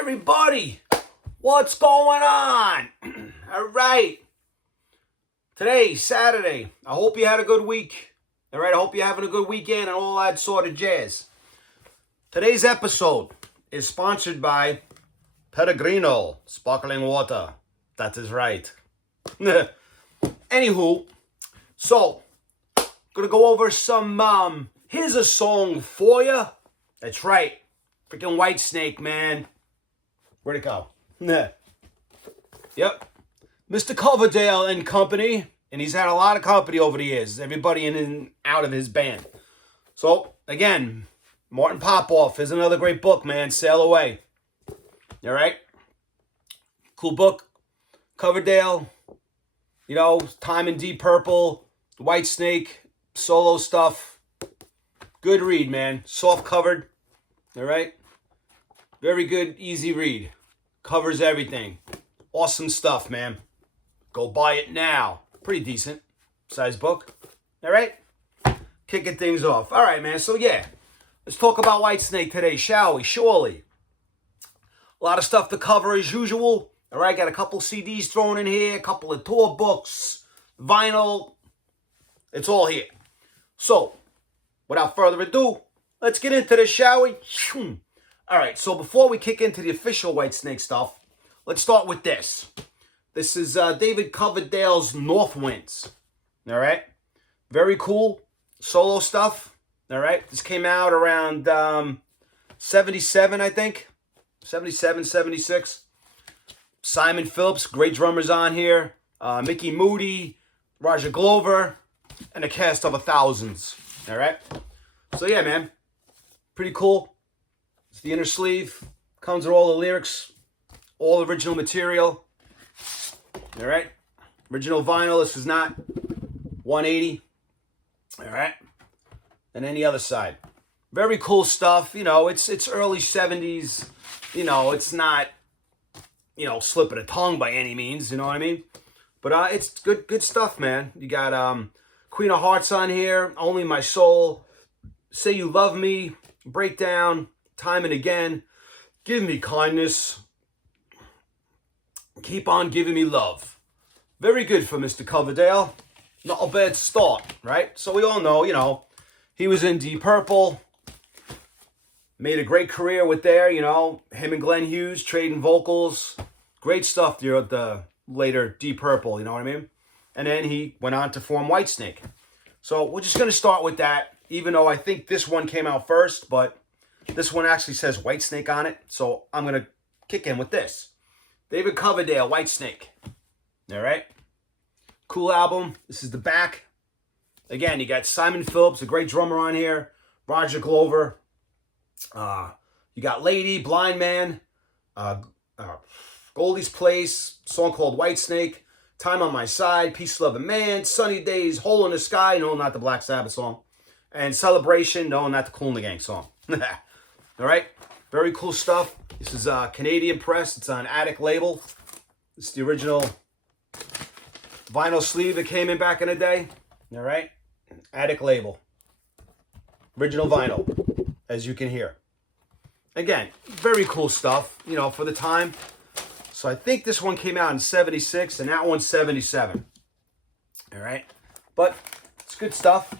everybody, what's going on? All right, today's Saturday. I hope you had a good week. All right, I hope you're having a good weekend and all that sort of jazz. Today's episode is sponsored by Pellegrino Sparkling Water. That is right. Anywho, so, gonna go over some, here's a song for you. That's right. Freaking Whitesnake, man. Where'd it go? Yep. Mr. Coverdale and company. And he's had a lot of company over the years. Everybody in and out of his band. So, again, Martin Popoff is another great book, man. Sail Away. All right? Cool book. Coverdale. You know, Time in Deep Purple. Whitesnake. Solo stuff. Good read, man. Soft covered. All right? Very good, easy read. Covers everything. Awesome stuff, man. Go buy it now. Pretty decent size book. All right? Kicking things off. All right, man. So, yeah. Let's talk about Whitesnake today, shall we? Surely. A lot of stuff to cover as usual. All right? Got a couple CDs thrown in here. A couple of tour books. Vinyl. It's all here. So, without further ado, let's get into this, shall we? All right, so before we kick into the official Whitesnake stuff, let's start with this. This is David Coverdale's North Winds. All right? Very cool solo stuff. All right? This came out around 77, I think. 77, 76. Simon Phillips, great drummers on here. Mickey Moody, Roger Glover, and a cast of thousands. All right? So, yeah, man. Pretty cool. It's the inner sleeve. Comes with all the lyrics. All original material. All right. Original vinyl. This is not 180. All right. And then the other side. Very cool stuff. You know, it's early 70s. You know, it's not, you know, slip of the tongue by any means. You know what I mean? But it's good stuff, man. You got Queen of Hearts on here. Only My Soul. Say You Love Me. Breakdown. Time and Again. Give Me Kindness. Keep On Giving Me Love. Very good for Mr. Coverdale. Not a bad start, right? So we all know, you know, he was in Deep Purple. Made a great career with there, you know. Him and Glenn Hughes trading vocals. Great stuff there at the later Deep Purple, you know what I mean? And then he went on to form Whitesnake. So we're just going to start with that, even though I think this one came out first, but this one actually says Whitesnake on it. So I'm going to kick in with this. David Coverdale, Whitesnake. All right. Cool album. This is the back. Again, you got Simon Phillips, a great drummer on here. Roger Glover. You got Lady, Blind Man. Goldie's Place. Song called Whitesnake. Time on My Side. Peace, Love, and Man. Sunny Days. Hole in the Sky. No, not the Black Sabbath song. And Celebration. No, not the Kool and the Gang song. All right. Very cool stuff. This is Canadian press. It's on Attic label. It's the original vinyl sleeve that came in back in the day. All right. Attic label. Original vinyl, as you can hear. Again, very cool stuff, you know, for the time. So I think this one came out in 76 and that one's 77. All right. But it's good stuff.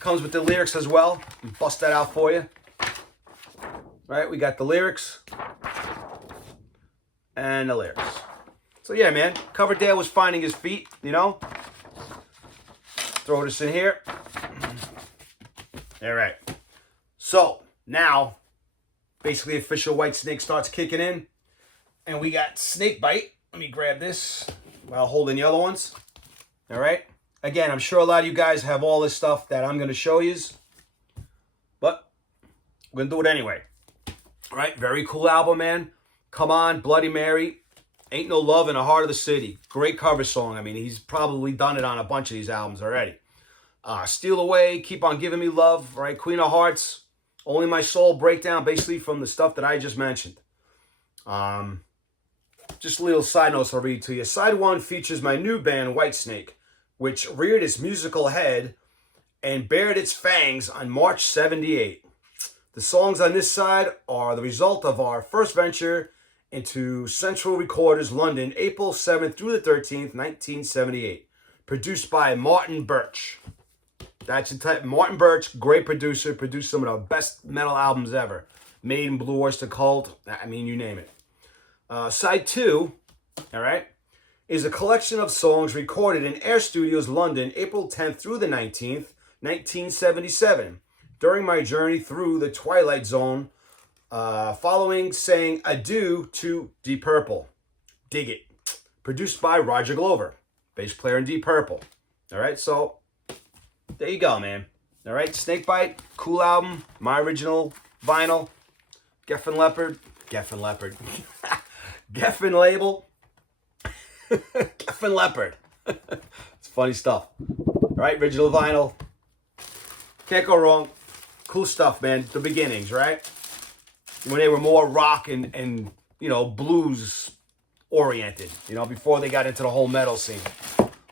Comes with the lyrics as well. Bust that out for you. Right, we got the lyrics and the lyrics. So yeah, man, Coverdale was finding his feet, you know. Throw this in here. All right. So now, basically, official Whitesnake starts kicking in, and we got Snake Bite. Let me grab this while holding the other ones. All right. Again, I'm sure a lot of you guys have all this stuff that I'm going to show you, but we're going to do it anyway. All right, very cool album, man. Come On, Bloody Mary, Ain't No Love in the Heart of the City. Great cover song. I mean, he's probably done it on a bunch of these albums already. Steal Away, Keep On Giving Me Love, right? Queen of Hearts, Only My Soul, Breakdown, basically from the stuff that I just mentioned. Just a little side notes I'll read to you. Side 1 features my new band, Whitesnake, which reared its musical head and bared its fangs on March 78. The songs on this side are the result of our first venture into Central Recorders, London, April 7th through the 13th, 1978. Produced by Martin Birch. That's the type. Martin Birch, great producer, produced some of the best metal albums ever. Maiden, Blue Oyster Cult, I mean, you name it. Side 2, all right, is a collection of songs recorded in Air Studios, London, April 10th through the 19th, 1977. During my journey through the Twilight Zone, following saying adieu to Deep Purple. Dig it. Produced by Roger Glover, bass player in Deep Purple. All right, so there you go, man. All right, Snakebite, cool album, my original vinyl. Geffen Leopard. Geffen label. Geffen Leopard. It's funny stuff. All right, original vinyl. Can't go wrong. Cool stuff, man. The beginnings, right? When they were more rock and you know, blues oriented, you know, before they got into the whole metal scene.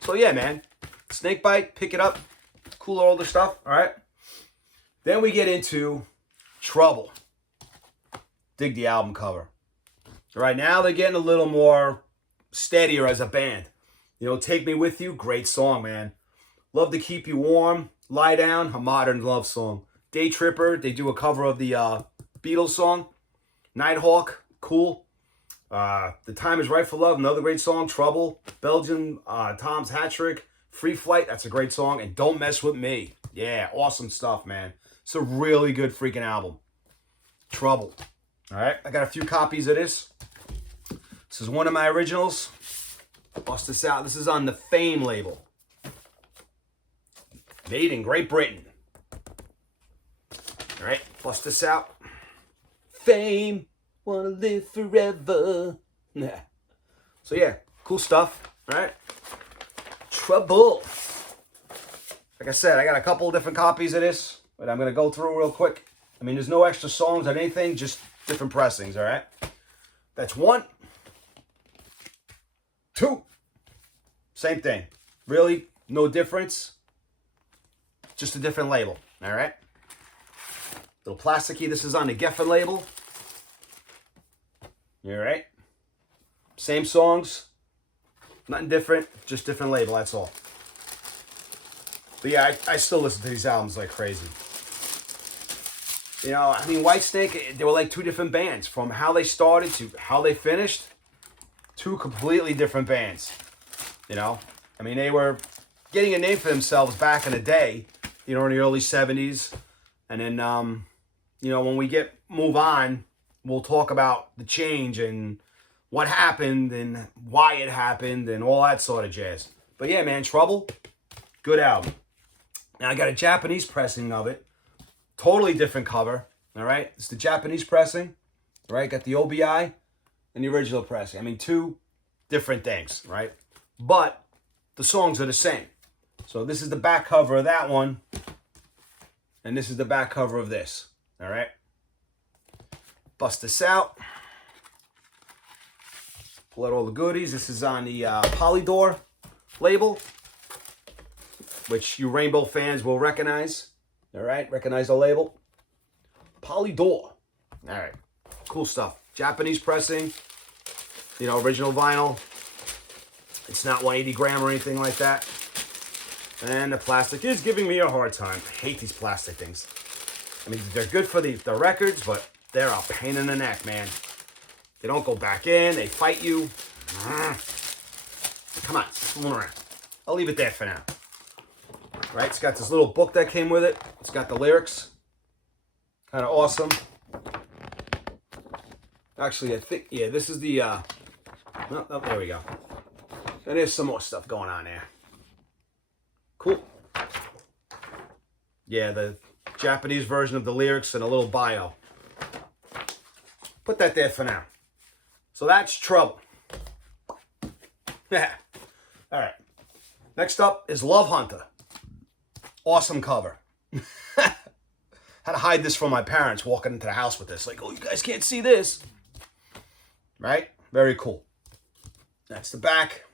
So yeah, man. Snakebite, pick it up. Cool older stuff, all right? Then we get into Trouble. Dig the album cover. All right, now they're getting a little more steadier as a band. You know, Take Me With You, great song, man. Love to Keep You Warm, Lie Down, a modern love song. Day Tripper, they do a cover of the Beatles song. Nighthawk, cool. The Time Is Right for Love, another great song. Trouble, Belgian, Tom's Hat Trick, Free Flight, that's a great song. And Don't Mess With Me. Yeah, awesome stuff, man. It's a really good freaking album. Trouble. All right, I got a few copies of this. This is one of my originals. Bust this out. This is on the Fame label. Made in Great Britain. All right, bust this out. Fame, wanna live forever. Yeah. So yeah, cool stuff. All right. Trouble. Like I said, I got a couple of different copies of this, but I'm gonna go through real quick. I mean, there's no extra songs or anything, just different pressings. All right. That's 1. 2. Same thing. Really, no difference. Just a different label. All right. Little plasticky. This is on the Geffen label. All right. Same songs. Nothing different. Just different label. That's all. But yeah, I still listen to these albums like crazy. You know, I mean, Whitesnake, they were like two different bands. From how they started to how they finished. Two completely different bands. You know? I mean, they were getting a name for themselves back in the day. You know, in the early 70s. And then, you know, when we move on, we'll talk about the change and what happened and why it happened and all that sort of jazz. But yeah, man, Trouble, good album. Now I got a Japanese pressing of it. Totally different cover, all right? It's the Japanese pressing, all right? Got the OBI and the original pressing. I mean, two different things, right? But the songs are the same. So this is the back cover of that one. And this is the back cover of this. All right. Bust this out. Pull out all the goodies. This is on the Polydor label, which you Rainbow fans will recognize. All right. Recognize the label. Polydor. All right. Cool stuff. Japanese pressing. You know, original vinyl. It's not 180 gram or anything like that. And the plastic is giving me a hard time. I hate these plastic things. I mean, they're good for the records, but they're a pain in the neck, man. They don't go back in. They fight you. Come on, spoon around. I'll leave it there for now. Right, it's got this little book that came with it. It's got the lyrics. Kind of awesome. Actually, I think, yeah, this is the, oh, there we go. And there's some more stuff going on there. Cool. Yeah, the Japanese version of the lyrics and a little bio. Put that there for now. So that's Trouble. Yeah. All right. Next up is Love Hunter. Awesome cover. Had to hide this from my parents walking into the house with this. Like, oh, you guys can't see this. Right? Very cool. That's the back.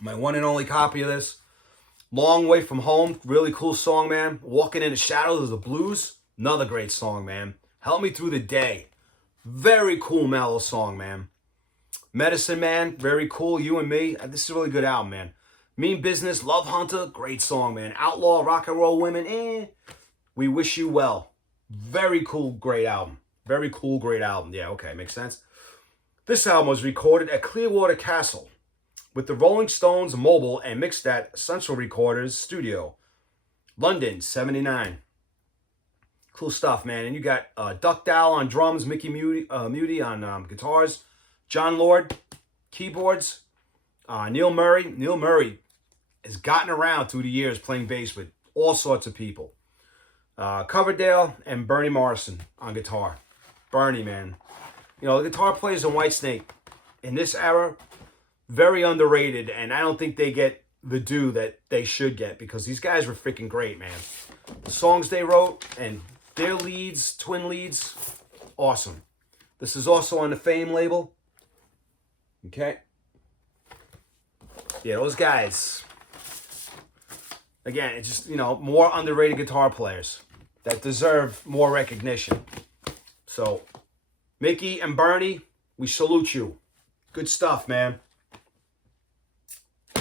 My one and only copy of this. Long Way From Home. Really cool song, man. Walking in the Shadows of the Blues. Another great song, man. Help Me Through the Day. Very cool, mellow song, man. Medicine Man, very cool. You and Me. This is a really good album, man. Mean Business, Love Hunter, great song, man. Outlaw, Rock and Roll Women, We Wish You Well. Very cool, great album. Very cool, great album. Yeah, okay, makes sense. This album was recorded at Clearwater Castle with the Rolling Stones Mobile and mixed at Central Recorders Studio, London, 79. Cool stuff, man. And you got Duck Dow on drums, Mickey Muty on guitars, John Lord, keyboards, Neil Murray. Neil Murray has gotten around through the years playing bass with all sorts of people. Coverdale and Bernie Morrison on guitar. Bernie, man. You know, the guitar players in Whitesnake in this era, very underrated, and I don't think they get the due that they should get because these guys were freaking great, man. The songs they wrote and their leads, twin leads, awesome. This is also on the Fame label. Okay. Yeah, those guys. Again, it's just, you know, more underrated guitar players that deserve more recognition. So, Mickey and Bernie, we salute you. Good stuff, man.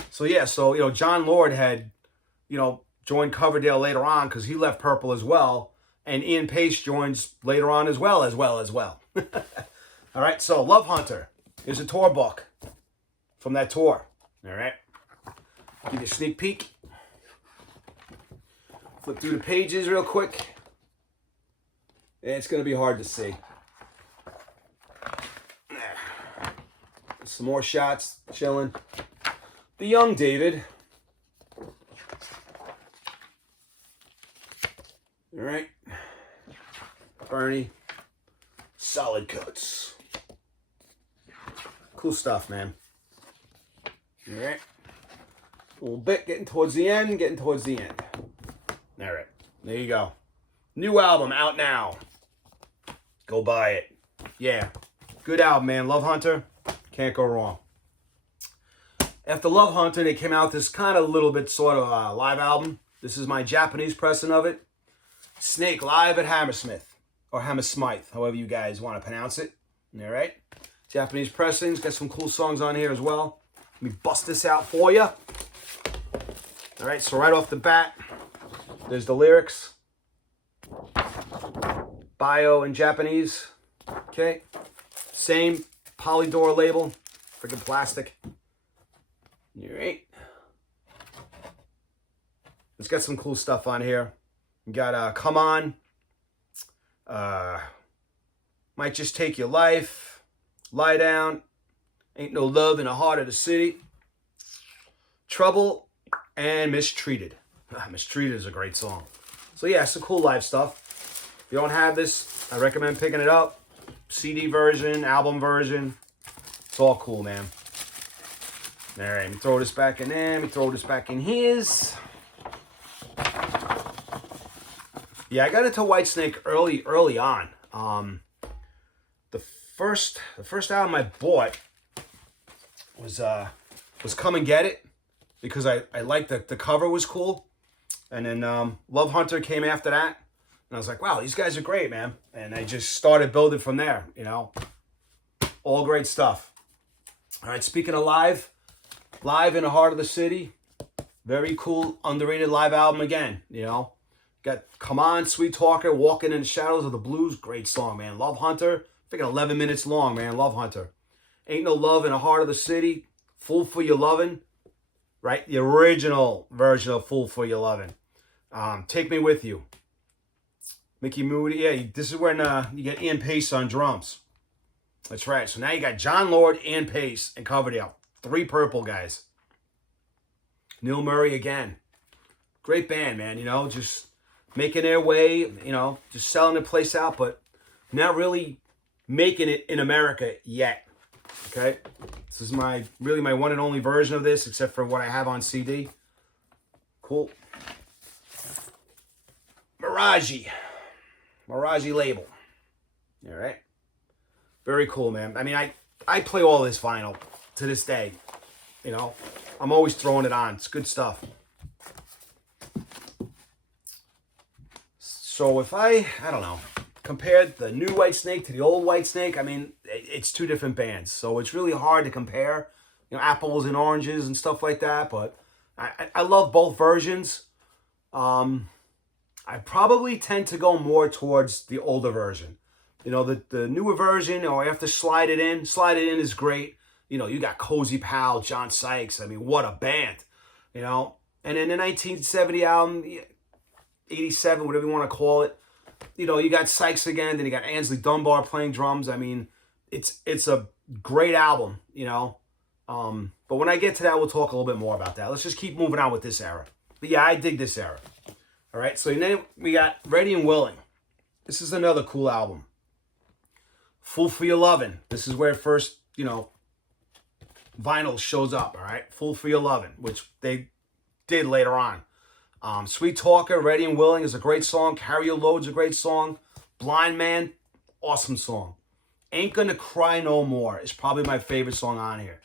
So, yeah, so, you know, John Lord had, you know, joined Coverdale later on because he left Purple as well. And Ian Pace joins later on as well. All right, so Love Hunter. Here's a tour book from that tour. All right. Give you a sneak peek. Flip through the pages real quick. It's going to be hard to see. Some more shots, chilling. The young David. All right. Bernie. Solid cuts. Cool stuff, man. All right. A little bit, getting towards the end. All right. There you go. New album out now. Go buy it. Yeah. Good album, man. Love Hunter. Can't go wrong. After Love Hunter, they came out this kind of little bit sort of live album. This is my Japanese pressing of it. Snake live at Hammersmith. Or Hammersmith, however you guys want to pronounce it. All right. Japanese pressings. Got some cool songs on here as well. Let me bust this out for you. All right. So right off the bat, there's the lyrics. Bio in Japanese. Okay. Same Polydor label. Freaking plastic. All right. It's got some cool stuff on here. You got Come On. Might Just Take Your Life. Lie Down. Ain't No Love in the Heart of the City. Trouble. And Mistreated. Mistreated is a great song. So yeah, some cool live stuff. If you don't have this, I recommend picking it up. CD version, album version. It's all cool, man. All right, let me throw this back in there. Let me throw this back in his. Yeah, I got into Whitesnake early on. The first album I bought was Come and Get It because I liked the cover was cool. And then Love Hunter came after that. And I was like, wow, these guys are great, man. And I just started building from there, you know. All great stuff. All right, speaking of live in the heart of the city. Very cool, underrated live album again, you know. Got Come On, Sweet Talker, Walking in the Shadows of the Blues. Great song, man. Love Hunter. I think 11 minutes long, man. Love Hunter. Ain't No Love in the Heart of the City. Fool for Your Lovin'. Right? The original version of Fool for Your Lovin'. Take Me With You. Mickey Moody. Yeah, this is when you get Ian Pace on drums. That's right. So now you got John Lord, Ian Pace, and Coverdale. 3 Purple guys. Neil Murray again. Great band, man. You know, just making their way, you know, just selling the place out, but not really making it in America yet. Okay? This is really my one and only version of this, except for what I have on CD. Cool. Mirage label. All right. Very cool, man. I mean, I play all this vinyl to this day. You know, I'm always throwing it on. It's good stuff. So if I don't know, compared the new Whitesnake to the old Whitesnake, I mean, it's two different bands. So it's really hard to compare, apples and oranges and stuff like that. But I love both versions. I probably tend to go more towards the older version. The newer version, or you have to slide it in. Slide it in is great. You got Cozy Powell, John Sykes. I mean, what a band, And in the 1970 album, 87, whatever you want to call it, you got Sykes again, then you got Ainsley Dunbar playing drums. I mean, it's a great album, But when I get to that, we'll talk a little bit more about that. Let's just keep moving on with this era. But yeah, I dig this era. All right, so then we got Ready and Willing. This is another cool album. Fool for Your Lovin'. This is where first, vinyl shows up, all right? Fool for Your Lovin', which they did later on. Sweet Talker, Ready and Willing is a great song. Carry Your Load's a great song. Blind Man, awesome song. Ain't Gonna Cry No More is probably my favorite song on here.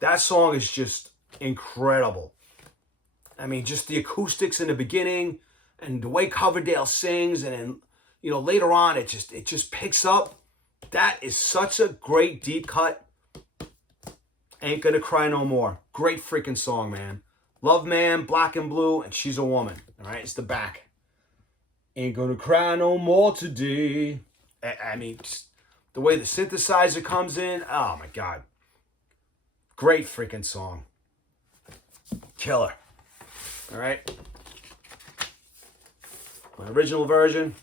That song is just incredible. I mean, just the acoustics in the beginning and the way Coverdale sings, and then, later on it just picks up. That is such a great deep cut. Ain't Gonna Cry No More. Great freaking song, man. Love Man, Black and Blue, and She's a Woman. All right, it's the back. Ain't gonna cry no more today. I mean, just the way the synthesizer comes in. Oh, my God. Great freaking song. Killer. All right. My original version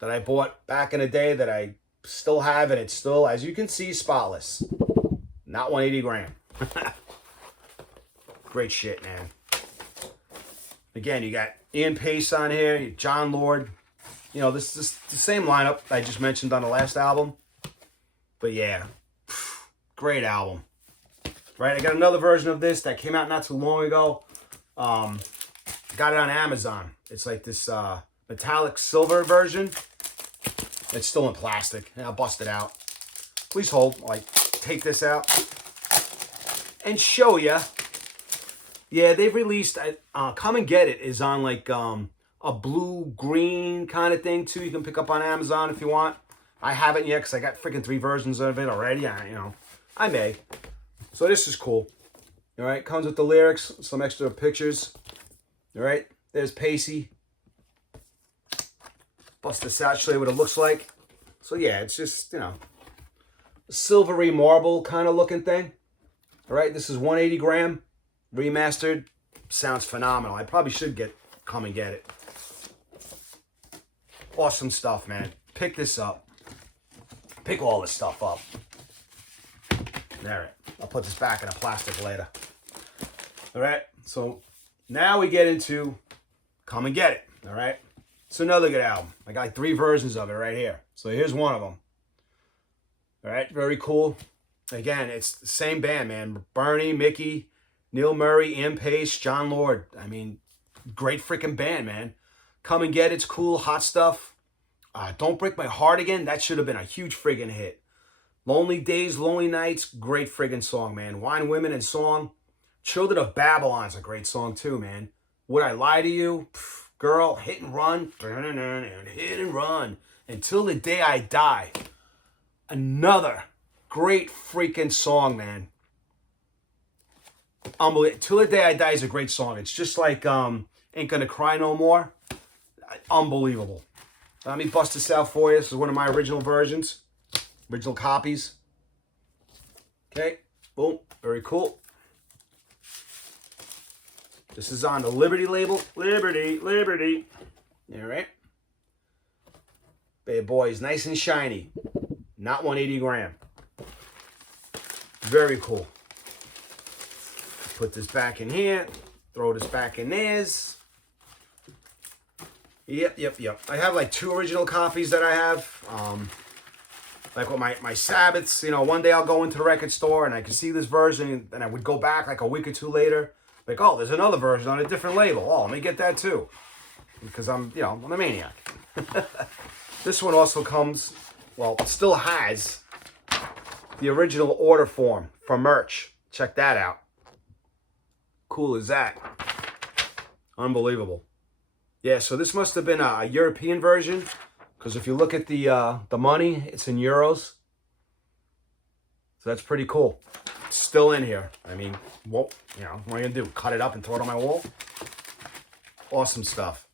that I bought back in the day that I still have, and it's still, as you can see, spotless. Not 180 gram. Great shit, man. Again, you got Ian Pace on here, John Lord. This is the same lineup I just mentioned on the last album. But yeah, great album. Right, I got another version of this that came out not too long ago. Got it on Amazon. It's like this metallic silver version. It's still in plastic. I'll bust it out. Please hold while I take this out and show you. Yeah, they've released, Come and Get It is on like a blue-green kind of thing too. You can pick up on Amazon if you want. I haven't yet because I got freaking 3 versions of it already. I may. So this is cool. All right, comes with the lyrics, some extra pictures. All right, there's Pacey. Bust this out, show you what it looks like. So yeah, it's just, a silvery marble kind of looking thing. All right, this is 180 gram, remastered. Sounds phenomenal. I probably should Come and Get It. Awesome stuff, man. Pick this up. Pick all this stuff up. There. I'll put this back in a plastic later. All right, so now we get into Come and Get It. All right, it's another good album. I got like 3 versions of it right here. So here's one of them. All right, very cool. Again, it's the same band, man. Bernie, Mickey, Neil Murray, Ian Pace, John Lord. I mean, great freaking band, man. Come and Get It's cool, hot stuff. Don't Break My Heart Again. That should have been a huge friggin' hit. Lonely Days, Lonely Nights, great friggin' song, man. Wine, Women, and Song. Children of Babylon's a great song too, man. Would I Lie to You? Pff, Girl, Hit and Run. Hit and Run. Until the Day I Die. Another great freaking song, man. Unbelievable. Till the Day I Die is a great song. It's just like Ain't Gonna Cry No More. Unbelievable. Let me bust this out for you. This is one of my original versions. Original copies. Okay, boom, very cool. This is on the Liberty label. Liberty. All right. Bad boys, nice and shiny. Not 180 gram. Very cool. Put this back in here. Throw this back in theirs. Yep. I have like 2 original copies that I have. Like with my Sabbaths, one day I'll go into the record store and I can see this version, and I would go back like a week or 2 later. Like, oh, there's another version on a different label. Oh, let me get that too. Because I'm a maniac. This one also comes, well, still has the original order form for merch. Check that out. Cool as that. Unbelievable. Yeah, so this must have been a European version, because if you look at the money, it's in euros. So that's pretty cool. It's still in here. I mean, what am I gonna do? Cut it up and throw it on my wall? Awesome stuff.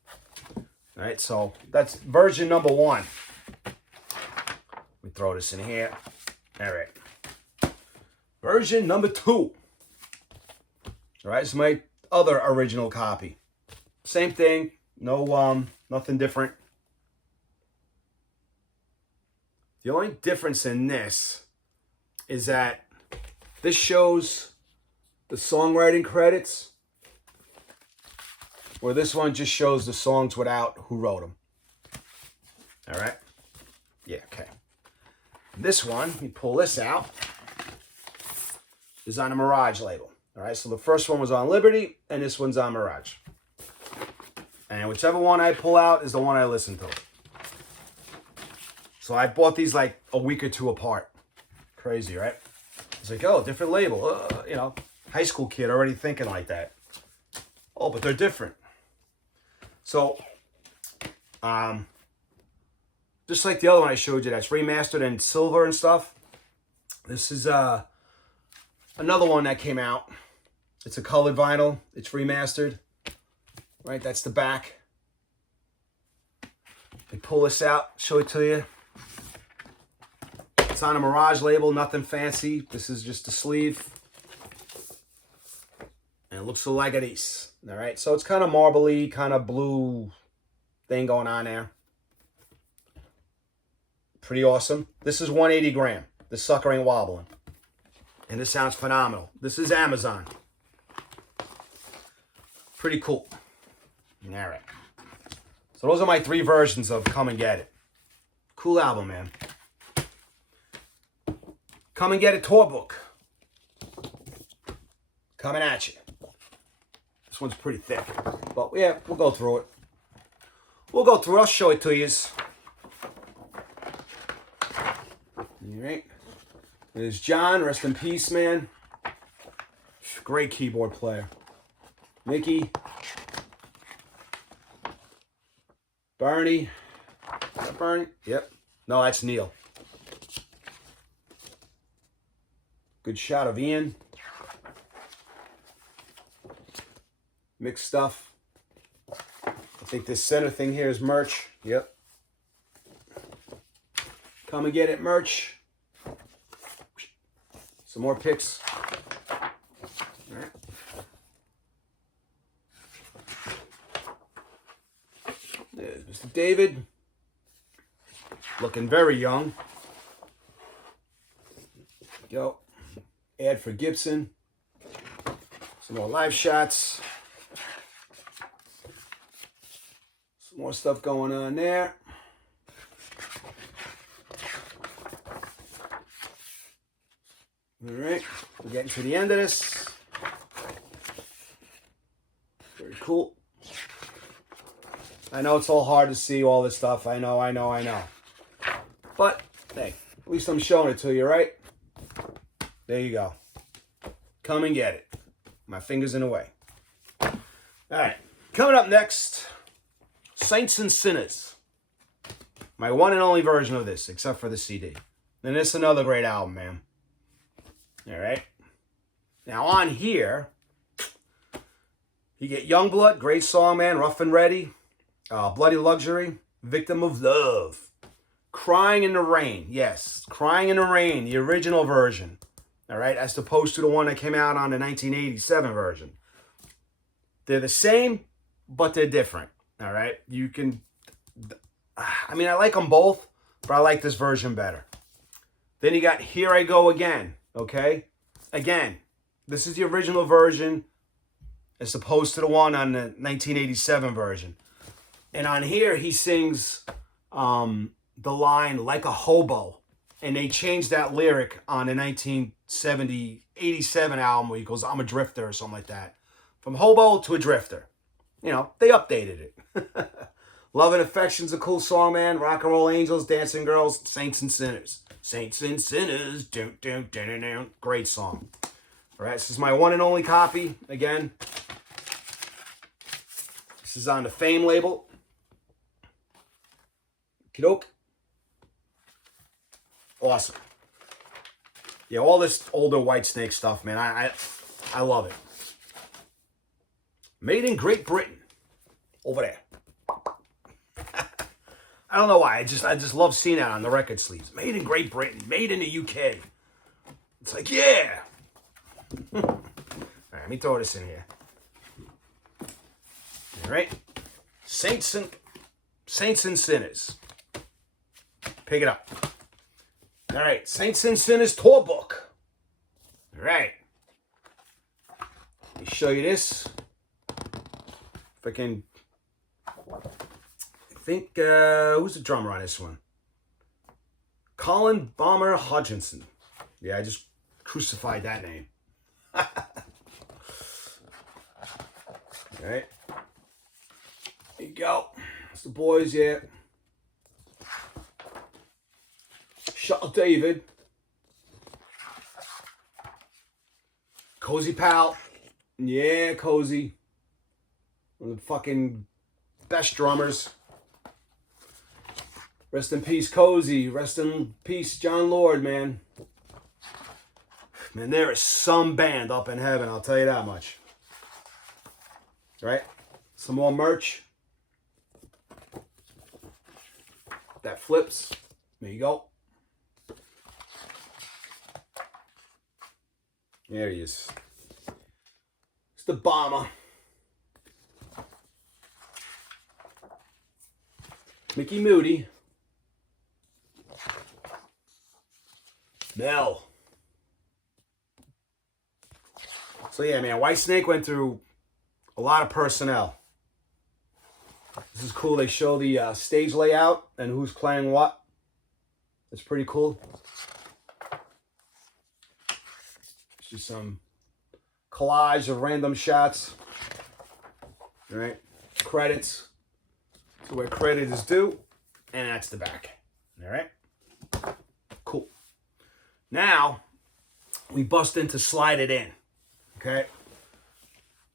All right, so that's version number 1. Let me throw this in here. All right. Version number 2. All right, it's my other original copy. Same thing. No, nothing different. The only difference in this is that this shows the songwriting credits, where this one just shows the songs without who wrote them. All right? Yeah, okay. This one, let me pull this out, is on a Mirage label. All right, so the first one was on Liberty, and this one's on Mirage. And whichever one I pull out is the one I listen to. So I bought these like a week or 2 apart. Crazy, right? It's like, oh, different label. High school kid already thinking like that. Oh, but they're different. So, just like the other one I showed you that's remastered in silver and stuff, this is another one that came out. It's a colored vinyl. It's remastered. Right, that's the back. I pull this out, show it to you. It's on a Mirage label, nothing fancy. This is just the sleeve. And it looks like this. All right, so it's kind of marbly, kind of blue thing going on there. Pretty awesome. This is 180 gram. This sucker ain't wobbling. And this sounds phenomenal. This is Amazon. Pretty cool. All right. So those are my 3 versions of Come and Get It. Cool album, man. Come and Get It tour book. Coming at you. This one's pretty thick. But yeah, we'll go through it. We'll go through it. I'll show it to you. All right. There's John. Rest in peace, man. Great keyboard player. Mickey. Bernie. Is that Bernie? Yep. No, that's Neil. Good shot of Ian. Mixed stuff. I think this center thing here is merch. Yep. Come and Get It merch. Some more pics. All right. There's Mr. David. Looking very young. Go. Ad for Gibson. Some more live shots. Some more stuff going on there. All right, we're getting to the end of this. Very cool. I know it's all hard to see all this stuff. I know. But, hey, at least I'm showing it to you, right? There you go. Come and get it. My finger's in the way. All right, coming up next, Saints and Sinners. My one and only version of this, except for the CD. And it's another great album, man. All right. Now on here, you get Youngblood, great song, man. Rough and Ready, Bloody Luxury, Victim of Love, Crying in the Rain. Yes, Crying in the Rain, the original version. All right, as opposed to the one that came out on the 1987 version. They're the same, but they're different. All right, you can. I mean, I like them both, but I like this version better. Then you got Here I Go Again. Okay, again, this is the original version as opposed to the one on the 1987 version. And on here, he sings the line "like a hobo," and they changed that lyric on the 87 album where he goes, "I'm a drifter" or something like that. From hobo to a drifter. You know, they updated it. Love and Affection's a cool song, man. Rock and Roll Angels, Dancing Girls, Saints and Sinners. Saints and Sinners. Dun, dun, dun, dun, dun. Great song. All right, this is my one and only copy. Again, This is on the Fame label. Kidok. Awesome. Yeah, all this older Whitesnake stuff, man. I love it. Made in Great Britain. Over there. I don't know why. I just love seeing that on the record sleeves. Made in Great Britain. Made in the UK. It's like, yeah. All right, let me throw this in here. All right. Saints and Sinners. Pick it up. All right. Saints and Sinners tour book. All right. Let me show you this. If I can. I think, who's the drummer on this one? Colin Bomber Hodgkinson. Yeah, I just crucified that name. All right. There you go. That's the boys, yeah. Shuttle David. Cozy Pal. Yeah, Cozy. One of the fucking best drummers. Rest in peace, Cozy. Rest in peace, John Lord, man. Man, there is some band up in heaven, I'll tell you that much. Right? Some more merch. That flips. There you go. There he is. It's the bomber. Mickey Moody. Mel. So yeah, man, Whitesnake went through a lot of personnel. This is cool. They show the stage layout and who's playing what. It's pretty cool. It's just some collage of random shots. All right, credits. So where credit is due, and that's the back. All right, cool. Now we bust into Slide It In. Okay,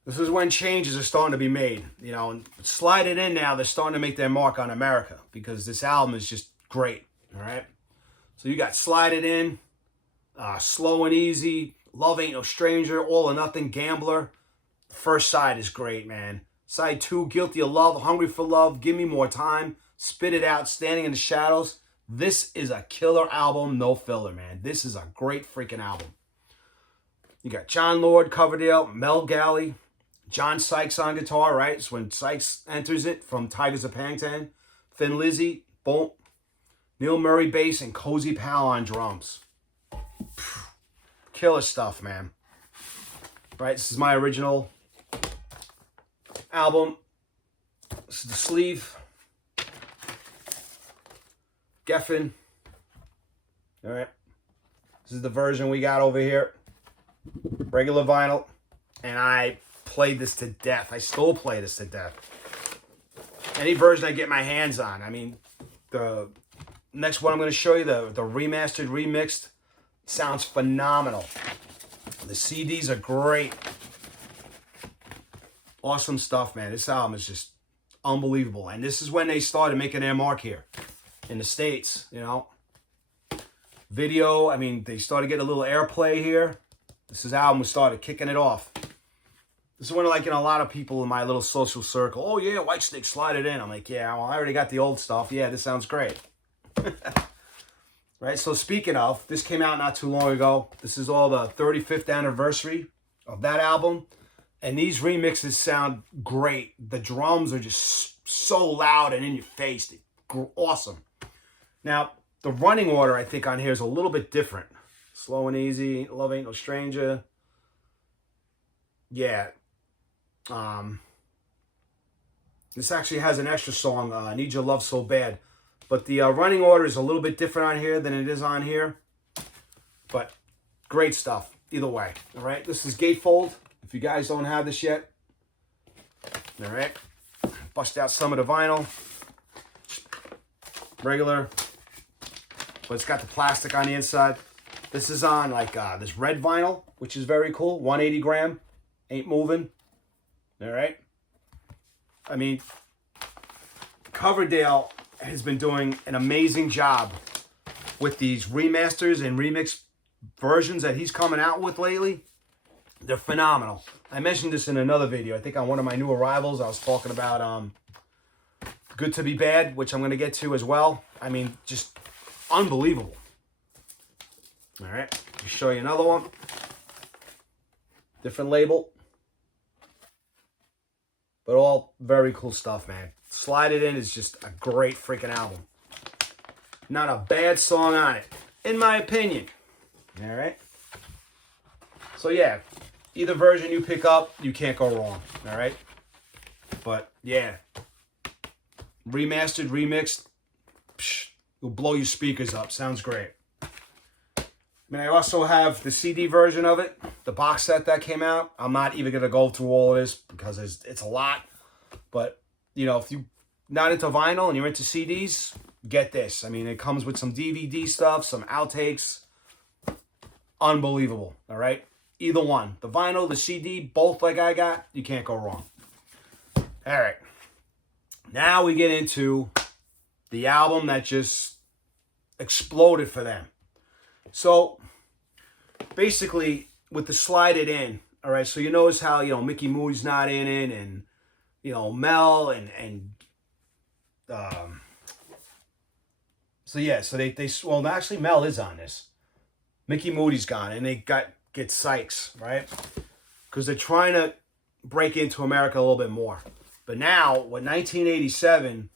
this is when changes are starting to be made. You know, and Slide It In now, they're starting to make their mark on America because this album is just great. All right, so you got Slide It In, Slow and Easy, Love Ain't No Stranger, All or Nothing, Gambler. The first side is great, man. Side 2, Guilty of Love, Hungry for Love, Give Me More Time, Spit It Out, Standing in the Shadows. This is a killer album, no filler, man. This is a great freaking album. You got John Lord, Coverdale, Mel Galley, John Sykes on guitar, right? It's when Sykes enters it from Tigers of Pangtan. Thin Lizzy, boom. Neil Murray bass, and Cozy Pal on drums. Killer stuff, man. Right, this is my original album. This is the sleeve. Geffen. All right. This is the version we got over here. Regular vinyl. And I played this to death. I still play this to death. Any version I get my hands on. I mean, the next one I'm going to show you, the remastered, remixed, sounds phenomenal. The CDs are great. Awesome stuff, man. This album is just unbelievable. And this is when they started making their mark here in the States, you know. Video, I mean, they started getting a little airplay here. This is album started kicking it off. This is when, like, you know, a lot of people in my little social circle, oh, yeah, Whitesnake, Slide It In. I'm like, yeah, well, I already got the old stuff. Yeah, this sounds great. Right, so speaking of, this came out not too long ago. This is all the 35th anniversary of that album. And these remixes sound great. The drums are just so loud and in your face. They're awesome. Now, the running order, I think, on here is a little bit different. Slow and Easy, Love Ain't No Stranger. Yeah. This actually has an extra song, Need Your Love So Bad. But the running order is a little bit different on here than it is on here. But great stuff, either way. All right, this is Gatefold. If you guys don't have this yet. All right. Bust out some of the vinyl. Regular. But it's got the plastic on the inside. This is on like this red vinyl, which is very cool. 180 gram. Ain't moving. All right. I mean, Coverdale has been doing an amazing job with these remasters and remix versions that he's coming out with lately. They're phenomenal. I mentioned this in another video. I think on one of my new arrivals, I was talking about Good to Be Bad, which I'm going to get to as well. I mean, just unbelievable. All right, let me show you another one. Different label. But all very cool stuff, man. Slide It In is just a great freaking album. Not a bad song on it, in my opinion. All right? So, yeah, either version you pick up, you can't go wrong. All right? But, yeah. Remastered, remixed, it'll blow your speakers up. Sounds great. I mean, I also have the CD version of it, the box set that came out. I'm not even going to go through all of this because it's a lot. But, you know, if you're not into vinyl and you're into CDs, get this. I mean, it comes with some DVD stuff, some outtakes. Unbelievable, all right? Either one. The vinyl, the CD, both like I got, you can't go wrong. All right. Now we get into the album that just exploded for them. So, basically, with the Slide It In, all right, so you notice how, you know, Mickey Moody's not in it, and, you know, Mel, so yeah, so well, actually, Mel is on this. Mickey Moody's gone, and they get Sykes, right? Because they're trying to break into America a little bit more. But now, with 1987...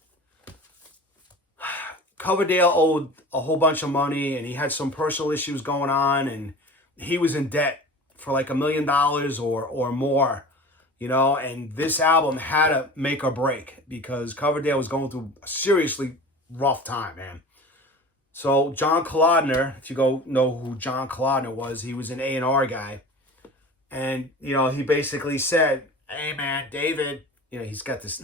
Coverdale owed a whole bunch of money, and he had some personal issues going on, and he was in debt for like $1 million or more, you know, and this album had to make or break because Coverdale was going through a seriously rough time, man. So John Kalodner, if you know who John Kalodner was, he was an A&R guy, and, you know, he basically said, hey, man, David, you know, he's got this...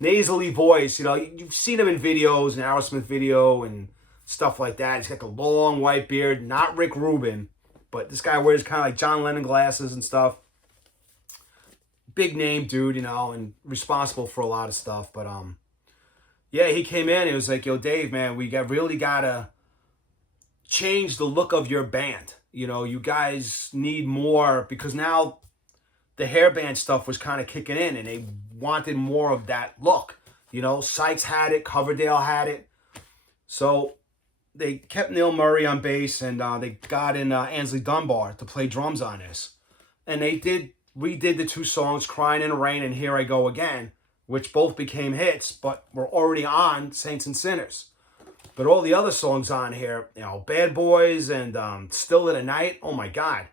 nasally voice, you know, you've seen him in videos, an Aerosmith video and stuff like that. He's got the long white beard, not Rick Rubin, but this guy wears kind of like John Lennon glasses and stuff. Big name dude, you know, and responsible for a lot of stuff. But yeah, he came in. He was like, "Yo, Dave, man, we really gotta change the look of your band. You know, you guys need more because now." The hairband stuff was kind of kicking in, and they wanted more of that look. You know, Sykes had it, Coverdale had it. So they kept Neil Murray on bass, and they got in Ainsley Dunbar to play drums on this. And they redid the two songs, Crying in the Rain and Here I Go Again, which both became hits, but were already on Saints and Sinners. But all the other songs on here, you know, Bad Boys and Still in the Night, oh my God.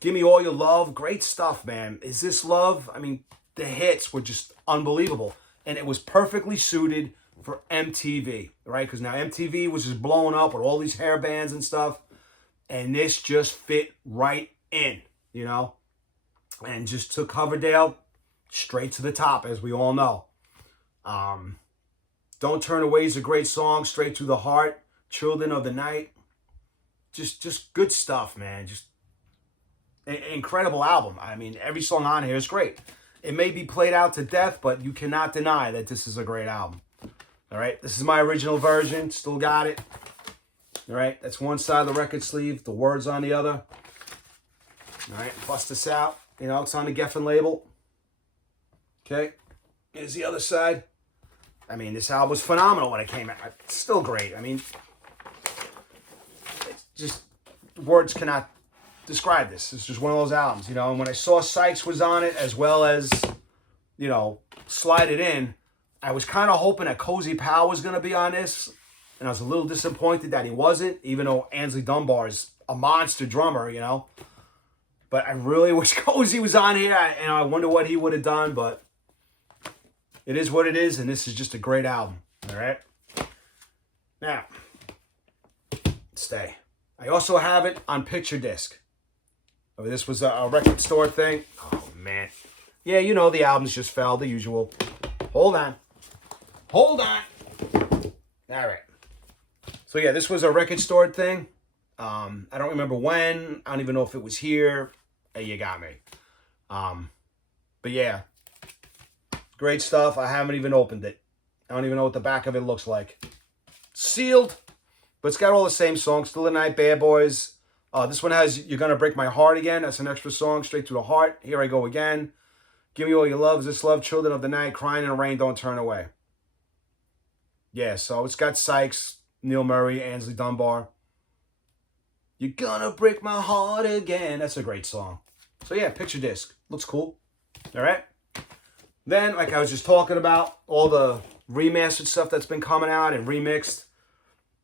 Give Me All Your Love, great stuff, man. Is This Love? I mean, the hits were just unbelievable. And it was perfectly suited for MTV, right? Because now MTV was just blowing up with all these hair bands and stuff. And this just fit right in, you know? And just took Coverdale straight to the top, as we all know. Don't Turn Away is a great song, Straight to the Heart, Children of the Night. Just good stuff, man. Just incredible album. I mean, every song on here is great. It may be played out to death, but you cannot deny that this is a great album. All right, this is my original version. Still got it. All right, that's one side of the record sleeve. The words on the other. All right, bust this out. You know, it's on the Geffen label. Okay, here's the other side. I mean, this album was phenomenal when it came out. It's still great. I mean, it's just words cannot describe this. It's just one of those albums, you know. And when I saw Sykes was on it, as well as, you know, Slide It In, I was kind of hoping that Cozy Powell was going to be on this, and I was a little disappointed that he wasn't, even though Ainsley Dunbar is a monster drummer, you know. But I really wish Cozy was on here, and I wonder what he would have done, but it is what it is, and this is just a great album, all right? Now, stay. I also have it on picture disc. Oh, this was a record store thing. Oh, man. Yeah, you know, the albums just fell, the usual. Hold on. Hold on. All right. So, yeah, this was a record store thing. I don't remember when. I don't even know if it was here. Hey, you got me. But, yeah. Great stuff. I haven't even opened it. I don't even know what the back of it looks like. Sealed, but it's got all the same songs. Still the Night, Bad Boys. This one has You're Gonna Break My Heart Again. That's an extra song, straight to the heart. Here I Go Again. Give Me All Your Love. Is This Love? Children of the Night. Crying in the Rain. Don't Turn Away. Yeah, so it's got Sykes, Neil Murray, Ainsley Dunbar. You're Gonna Break My Heart Again. That's a great song. So yeah, picture disc. Looks cool. All right. Then, like I was just talking about, all the remastered stuff that's been coming out and remixed.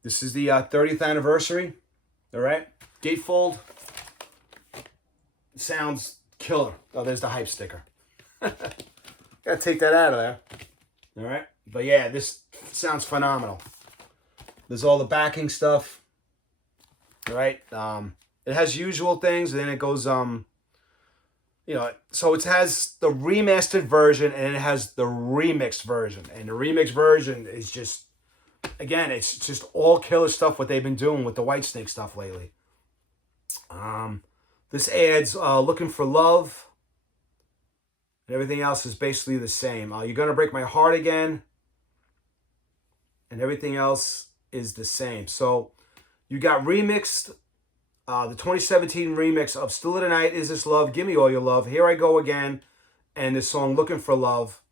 This is the 30th anniversary. All right. Gatefold. Sounds killer. Oh, there's the hype sticker. Gotta take that out of there. All right. But yeah, this sounds phenomenal. There's all the backing stuff. All right. It has usual things, and then it goes, you know, so it has the remastered version and it has the remixed version. And the remixed version is just, again, it's just all killer stuff what they've been doing with the Whitesnake stuff lately. This adds Looking for Love. And everything else is basically the same. You're Gonna Break My Heart Again. And everything else is the same. So you got remixed. The 2017 remix of Still of the Night, Is This Love? Give Me All Your Love. Here I Go Again. And this song Looking for Love.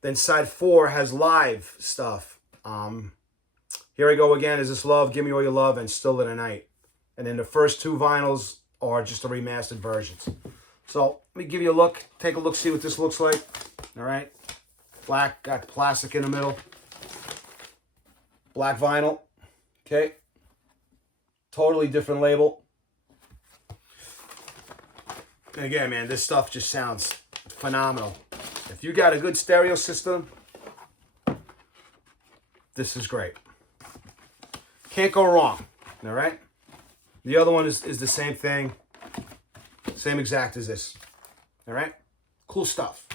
Then side 4 has live stuff. Here I Go Again, Is This Love? Give Me All Your Love, and Still of the Night. And then the first 2 vinyls are just the remastered versions. So let me give you a look. Take a look, see what this looks like. All right. Black, got plastic in the middle. Black vinyl. Okay. Totally different label. And again, man, this stuff just sounds phenomenal. If you got a good stereo system, this is great. Can't go wrong. All right. The other one is the same thing. Same exact as this. All right. Cool stuff.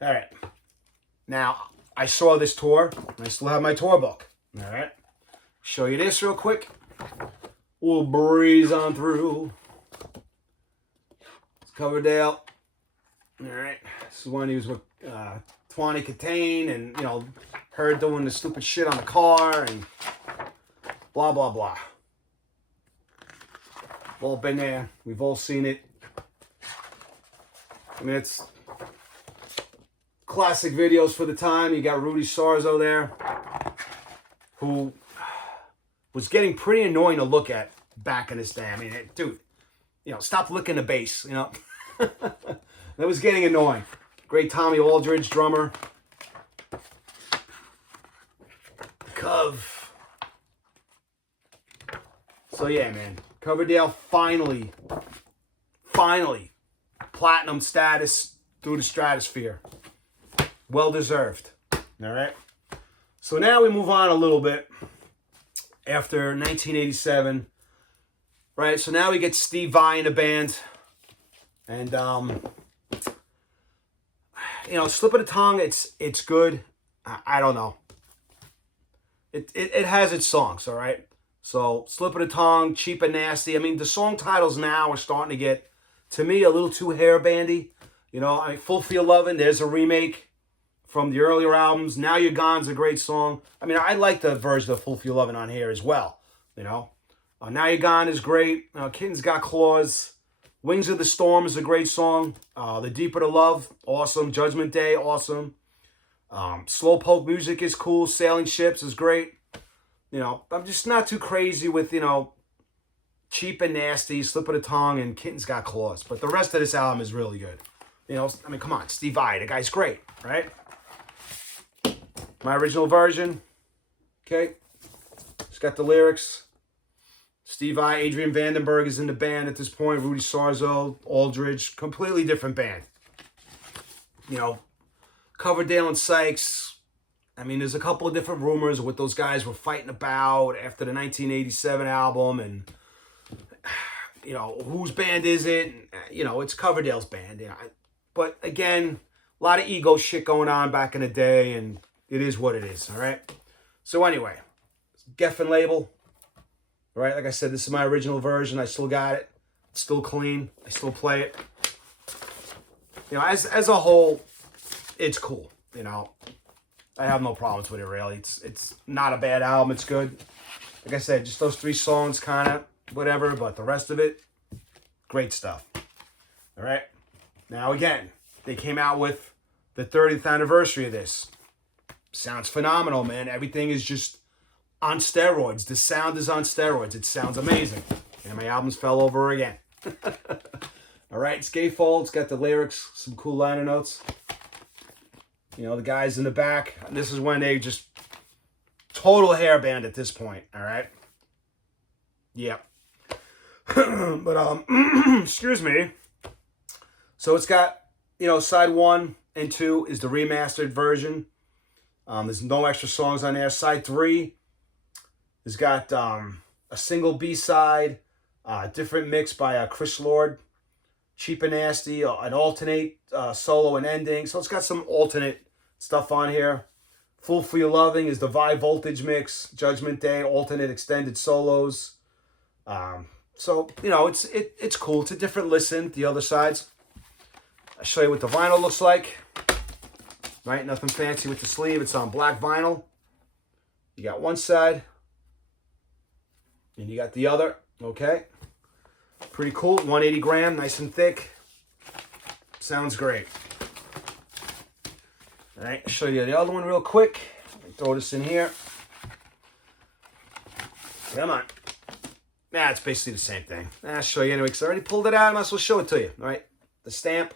All right. Now, I saw this tour. I still have my tour book. All right. Show you this real quick. We'll breeze on through. It's Coverdale. All right. This is when he was with Tawny Katane and, you know, her doing the stupid shit on the car and blah, blah, blah. We've all been there. We've all seen it. I mean, it's classic videos for the time. You got Rudy Sarzo there, who was getting pretty annoying to look at back in his day. I mean, dude, you know, stop licking the bass, you know. That was getting annoying. Great Tommy Aldridge, drummer. Cov. So yeah, man. Coverdale finally, platinum status through the stratosphere. Well deserved. All right. So now we move on a little bit. After 1987, right? So now we get Steve Vai in the band, and you know, Slip of the Tongue. It's good. I don't know. It has its songs, all right. So Slip of the Tongue, Cheap and Nasty. I mean, the song titles now are starting to get, to me, a little too hair-bandy. You know, I mean, Full Feel Lovin', there's a remake from the earlier albums. Now You're Gone's a great song. I mean, I like the version of Full Feel Lovin' on here as well. You know, Now You're Gone is great. Kitten's Got Claws. Wings of the Storm is a great song. The Deeper the Love, awesome. Judgment Day, awesome. Slowpoke Music is cool. Sailing Ships is great. You know, I'm just not too crazy with, you know, Cheap and Nasty, Slip of the Tongue, and Kitten's Got Claws. But the rest of this album is really good. You know, I mean, come on, Steve Vai, the guy's great, right? My original version, okay? It's got the lyrics. Steve Vai, Adrian Vandenberg is in the band at this point. Rudy Sarzo, Aldridge, completely different band. You know, Coverdale and Sykes. I mean, there's a couple of different rumors of what those guys were fighting about after the 1987 album, and you know, whose band is it? You know, it's Coverdale's band. You know, but again, a lot of ego shit going on back in the day, and it is what it is. All right. So anyway, Geffen label. All right, like I said, this is my original version. I still got it. It's still clean. I still play it. You know, as a whole, it's cool. You know, I have no problems with it, really. It's not a bad album. It's good. Like I said, just those 3 songs, kind of whatever, but the rest of it, great stuff. All right. Now, again, they came out with the 30th anniversary of this. Sounds phenomenal, man. Everything is just on steroids. The sound is on steroids. It sounds amazing. And my albums fell over again. All right, it's gatefold. It's got the lyrics, some cool liner notes. You know, the guys in the back. This is when they just total hair band at this point. All right. Yeah. But excuse me. So it's got, you know, side 1 and 2 is the remastered version. There's no extra songs on there. Side 3 has got a single B-side, different mix by Chris Lord, Cheap and Nasty, an alternate solo and ending. So it's got some alternate stuff on here. Fool for Your Loving is the Vibe Voltage mix, Judgment Day, alternate extended solos. So, you know, it's cool. It's a different listen, the other sides. I'll show you what the vinyl looks like. Right, nothing fancy with the sleeve. It's on black vinyl. You got one side, and you got the other. Okay, pretty cool. 180 gram, nice and thick. Sounds great. All right, I'll show you the other one real quick. Throw this in here. Come on. Nah, it's basically the same thing. I'll show you anyway, because I already pulled it out. I might as well show it to you. All right, the stamp,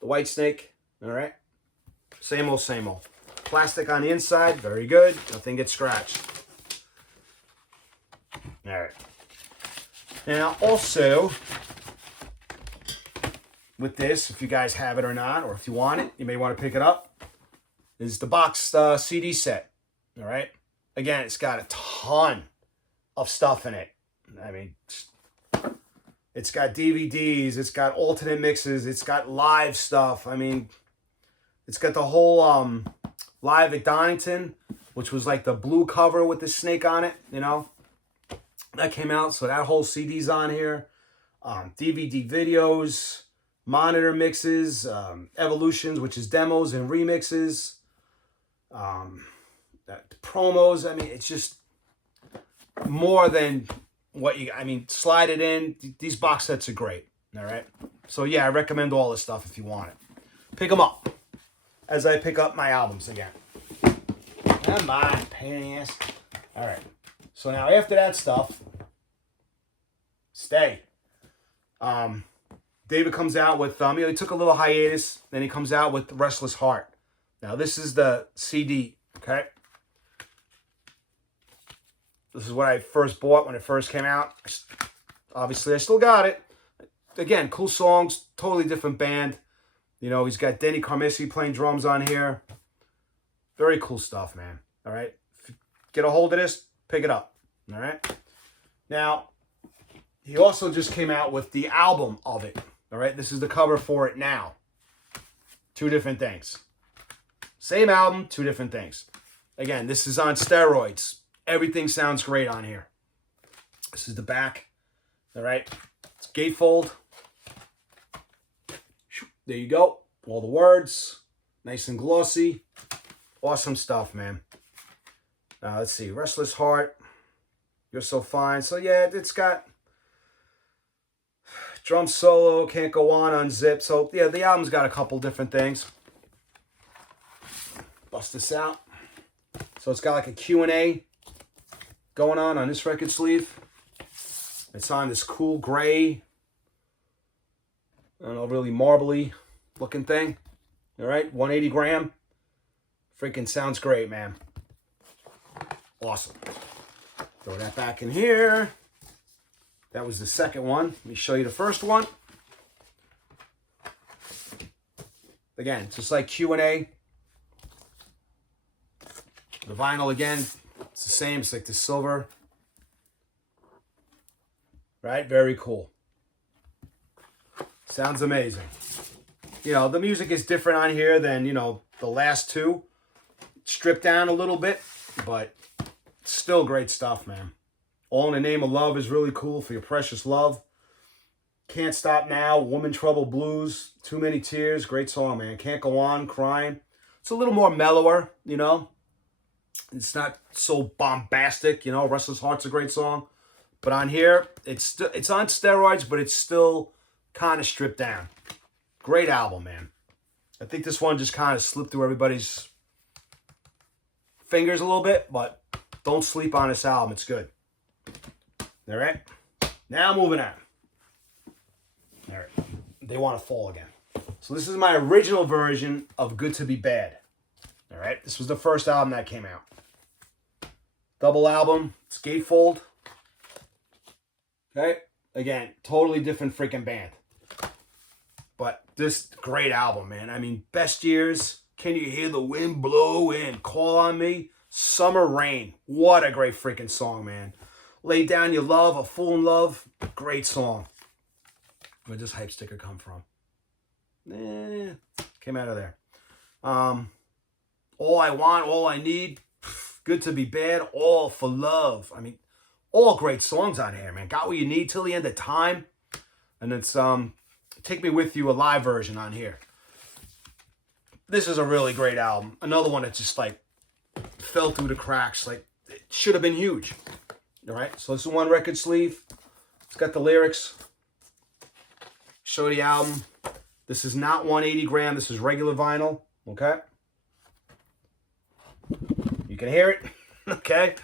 the Whitesnake. All right, same old, same old. Plastic on the inside, very good. Nothing gets scratched. All right. Now, also, with this, if you guys have it or not, or if you want it, you may want to pick it up, is the boxed CD set. All right. Again, it's got a ton of stuff in it. I mean, it's got DVDs, it's got alternate mixes, it's got live stuff. I mean, it's got the whole Live at Donington, which was like the blue cover with the snake on it, you know. That came out, so that whole CD's on here. DVD videos, monitor mixes, evolutions, which is demos and remixes, promos. I mean, it's just more than what you, I mean, slide it in. These box sets are great, all right? So, yeah, I recommend all this stuff if you want it. Pick them up as I pick up my albums again. Come on, pain in the ass. All right. So now after that stuff, stay. David comes out with, you know, he took a little hiatus. Then he comes out with Restless Heart. Now this is the CD, okay? This is what I first bought when it first came out. Obviously, I still got it. Again, cool songs, totally different band. You know, he's got Denny Carmisi playing drums on here. Very cool stuff, man. All right? If you get a hold of this, pick it up. All right? Now, he also just came out with the album of it. All right? This is the cover for it now. 2 different things. Same album, 2 different things. Again, this is on steroids. Everything sounds great on here. This is the back. All right? It's gatefold. There you go. All the words. Nice and glossy. Awesome stuff, man. Let's see. Restless Heart. You're So Fine. So, yeah, it's got drum solo. Can't Go On, Unzip. So, yeah, the album's got a couple different things. Bust this out. So, it's got like a Q&A going on this record sleeve. It's on this cool gray, I don't know, really marbly looking thing. All right, 180 gram. Freaking sounds great, man. Awesome. Throw that back in here. That was the second one. Let me show you the first one. Again, just like Q&A. The vinyl, again, it's the same. It's like the silver. Right? Very cool. Sounds amazing. You know, the music is different on here than, you know, the last 2. Stripped down a little bit, but still great stuff, man. All in the Name of Love is really cool, For Your Precious Love. Can't Stop Now, Woman Trouble Blues, Too Many Tears, great song, man. Can't Go On, Crying. It's a little more mellower, you know. It's not so bombastic, you know. Restless Heart's a great song. But on here, it's on steroids, but it's still kind of stripped down. Great album, man. I think this one just kind of slipped through everybody's fingers a little bit, but don't sleep on this album. It's good. All right? Now moving on. All right. They Want to Fall Again. So this is my original version of Good to Be Bad. All right? This was the first album that came out. Double album. It's gatefold. Okay? Again, totally different freaking band. But this great album, man. I mean, Best Years, Can You Hear the Wind Blow In, Call on Me, Summer Rain. What a great freaking song, man. Lay Down Your Love, A Fool in Love. Great song. Where'd this hype sticker come from? Came out of there. All I Want, All I Need, Good to Be Bad, All for Love. I mean, all great songs on here, man. Got What You Need, Till the End of Time. And it's Take Me With You, a live version on here. This is a really great album. Another one that just like fell through the cracks. Like, it should have been huge. All right, so this is one record sleeve. It's got the lyrics. Show the album. This is not 180 gram. This is regular vinyl. Okay. You can hear it. Okay.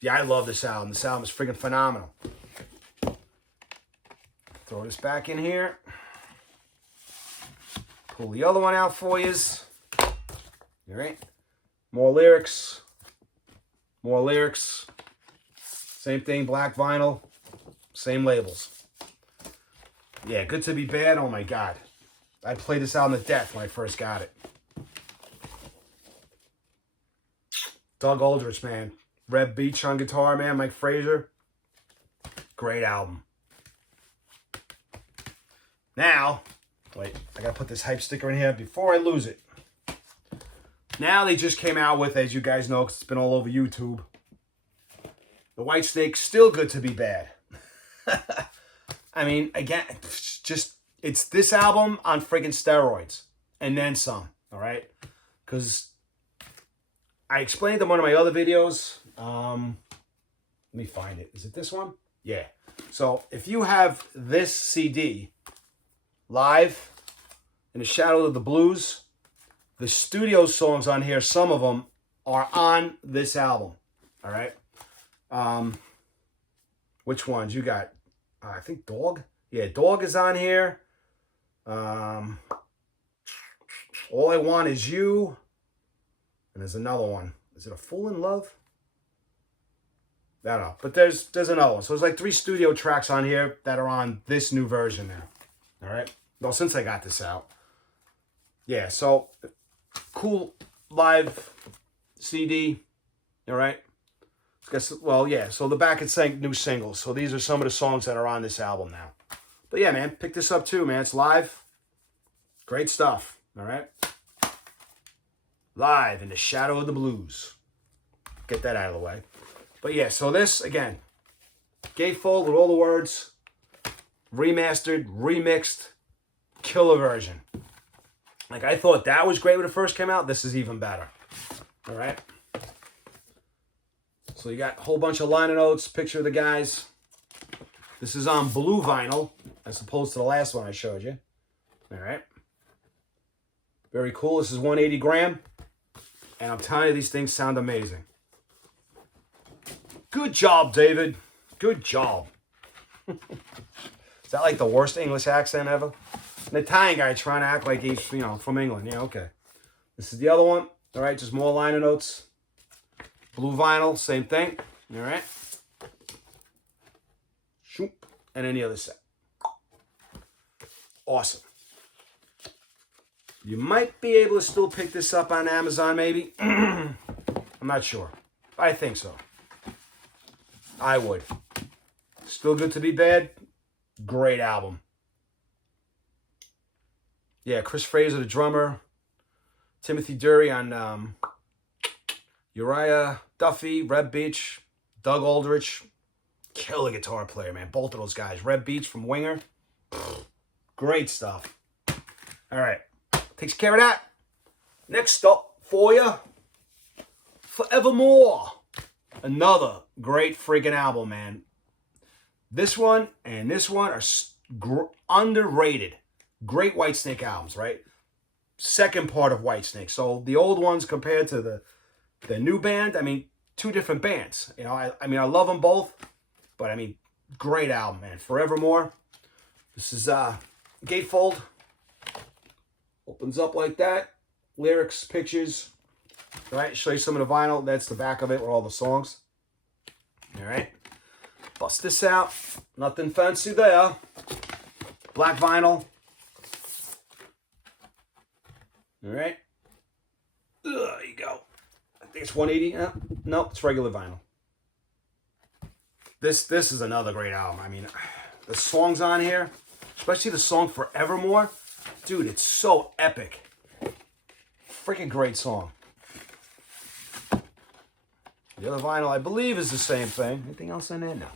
Yeah, I love this album. This album is freaking phenomenal. Throw this back in here. Pull the other one out for you. All right. More lyrics. More lyrics. Same thing, black vinyl. Same labels. Yeah, Good to Be Bad. Oh my God. I played this album to death when I first got it. Doug Aldrich, man. Reb Beach on guitar, man. Mike Fraser. Great album. Now, wait, I gotta put this hype sticker in here before I lose it. Now they just came out with, as you guys know, because it's been all over YouTube, the Whitesnake, Still Good to Be Bad. I mean, again, it's this album on friggin' steroids. And then some, all right? Because I explained in one of my other videos. Let me find it. Is it this one? Yeah. So if you have this CD, Live, In the Shadow of the Blues, the studio songs on here, some of them are on this album. All right? Which ones? You got, I think Dog? Yeah, Dog is on here. All I Want Is You. And there's another one. Is it A Fool in Love? I don't know. But there's another one. So there's like 3 studio tracks on here that are on this new version now. All right? Well, since I got this out. Yeah, so cool live CD. All right? Well, yeah. So the back it's saying new singles. So these are some of the songs that are on this album now. But yeah, man, pick this up too, man. It's live. Great stuff. All right? Live, In the Shadow of the Blues. Get that out of the way. But yeah, so this, again, gatefold with all the words, remastered, remixed, killer version. Like, I thought that was great when it first came out. This is even better. All right? So you got a whole bunch of liner notes, picture of the guys. This is on blue vinyl, as opposed to the last one I showed you. All right? Very cool. This is 180 gram. And I'm telling you, these things sound amazing. Good job, David. Good job. Is that like the worst English accent ever? An Italian guy trying to act like he's, from England. Yeah, okay. This is the other one. All right, just more liner notes. Blue vinyl, same thing. All right. Shoop. And then the other set. Awesome. You might be able to still pick this up on Amazon, maybe. I'm not sure. I think so. I would. Still Good to Be Bad. Great album. Yeah, Chris Fraser, the drummer. Timothy Dury on Uriah Duffy, Reb Beach, Doug Aldrich. Killer guitar player, man. Both of those guys. Red Beach from Winger. Great stuff. All right. Takes care of that. Next up for you, Forevermore. Another great freaking album, man. This one and this one are underrated. Great Whitesnake albums, right? Second part of Whitesnake. So the old ones compared to the new band, I mean, two different bands. You know, I mean, I love them both, but I mean, great album, man. Forevermore. This is gatefold. Opens up like that. Lyrics, pictures. All right, show you some of the vinyl. That's the back of it with all the songs. All right. Bust this out. Nothing fancy there. Black vinyl. All right. There you go. I think it's 180. No, it's regular vinyl. This is another great album. I mean, the songs on here, especially the song Forevermore, dude, it's so epic. Freaking great song. The other vinyl, I believe, is the same thing. Anything else in there? No.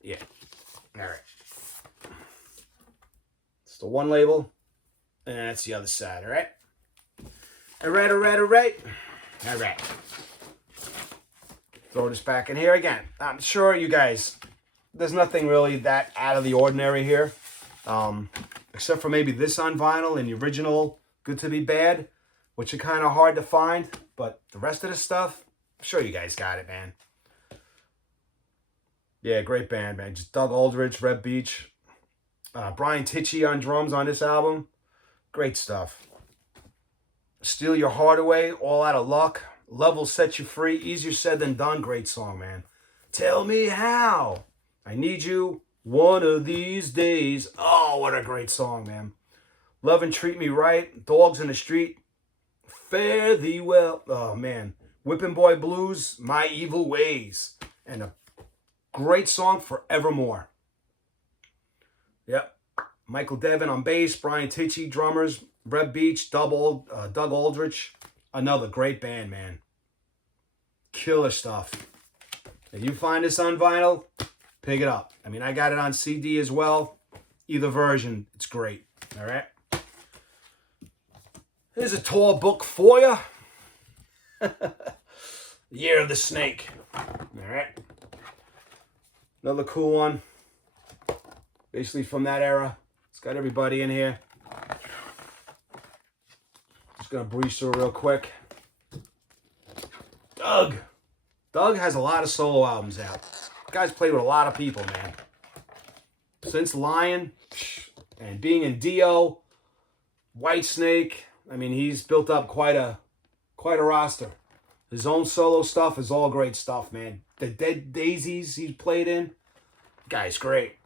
Yeah. All right. It's the one label, and that's the other side, all right? All right, all right, all right. All right. Throw this back in here again. I'm sure you guys, there's nothing really that out of the ordinary here, except for maybe this on vinyl and the original Good to Be Bad, which are kind of hard to find, but the rest of the stuff, I'm sure you guys got it, man. Yeah, great band, man. Just Doug Aldrich, Red Beach. Brian Tichy on drums on this album. Great stuff. Steal Your Heart Away, All Out of Luck. Love Will Set You Free, Easier Said Than Done. Great song, man. Tell Me How. I Need You One of These Days. Oh, what a great song, man. Love and Treat Me Right. Dogs in the Street. Fare Thee Well. Oh, man. Whipping Boy Blues, My Evil Ways. And a great song, Forevermore. Yep. Michael Devin on bass, Brian Tichy, drummers, Red Beach, Doug Aldrich. Another great band, man. Killer stuff. If you find this on vinyl, pick it up. I mean, I got it on CD as well. Either version, it's great. All right. Here's a tour book for you. Year of the Snake. All right. Another cool one. Basically from that era. It's got everybody in here. Just going to breeze through real quick. Doug. Doug has a lot of solo albums out. The guy's played with a lot of people, man. Since Lion and being in Dio, Whitesnake, I mean, he's built up quite a roster. His own solo stuff is all great stuff, man. The Dead Daisies he's played in, guy's great.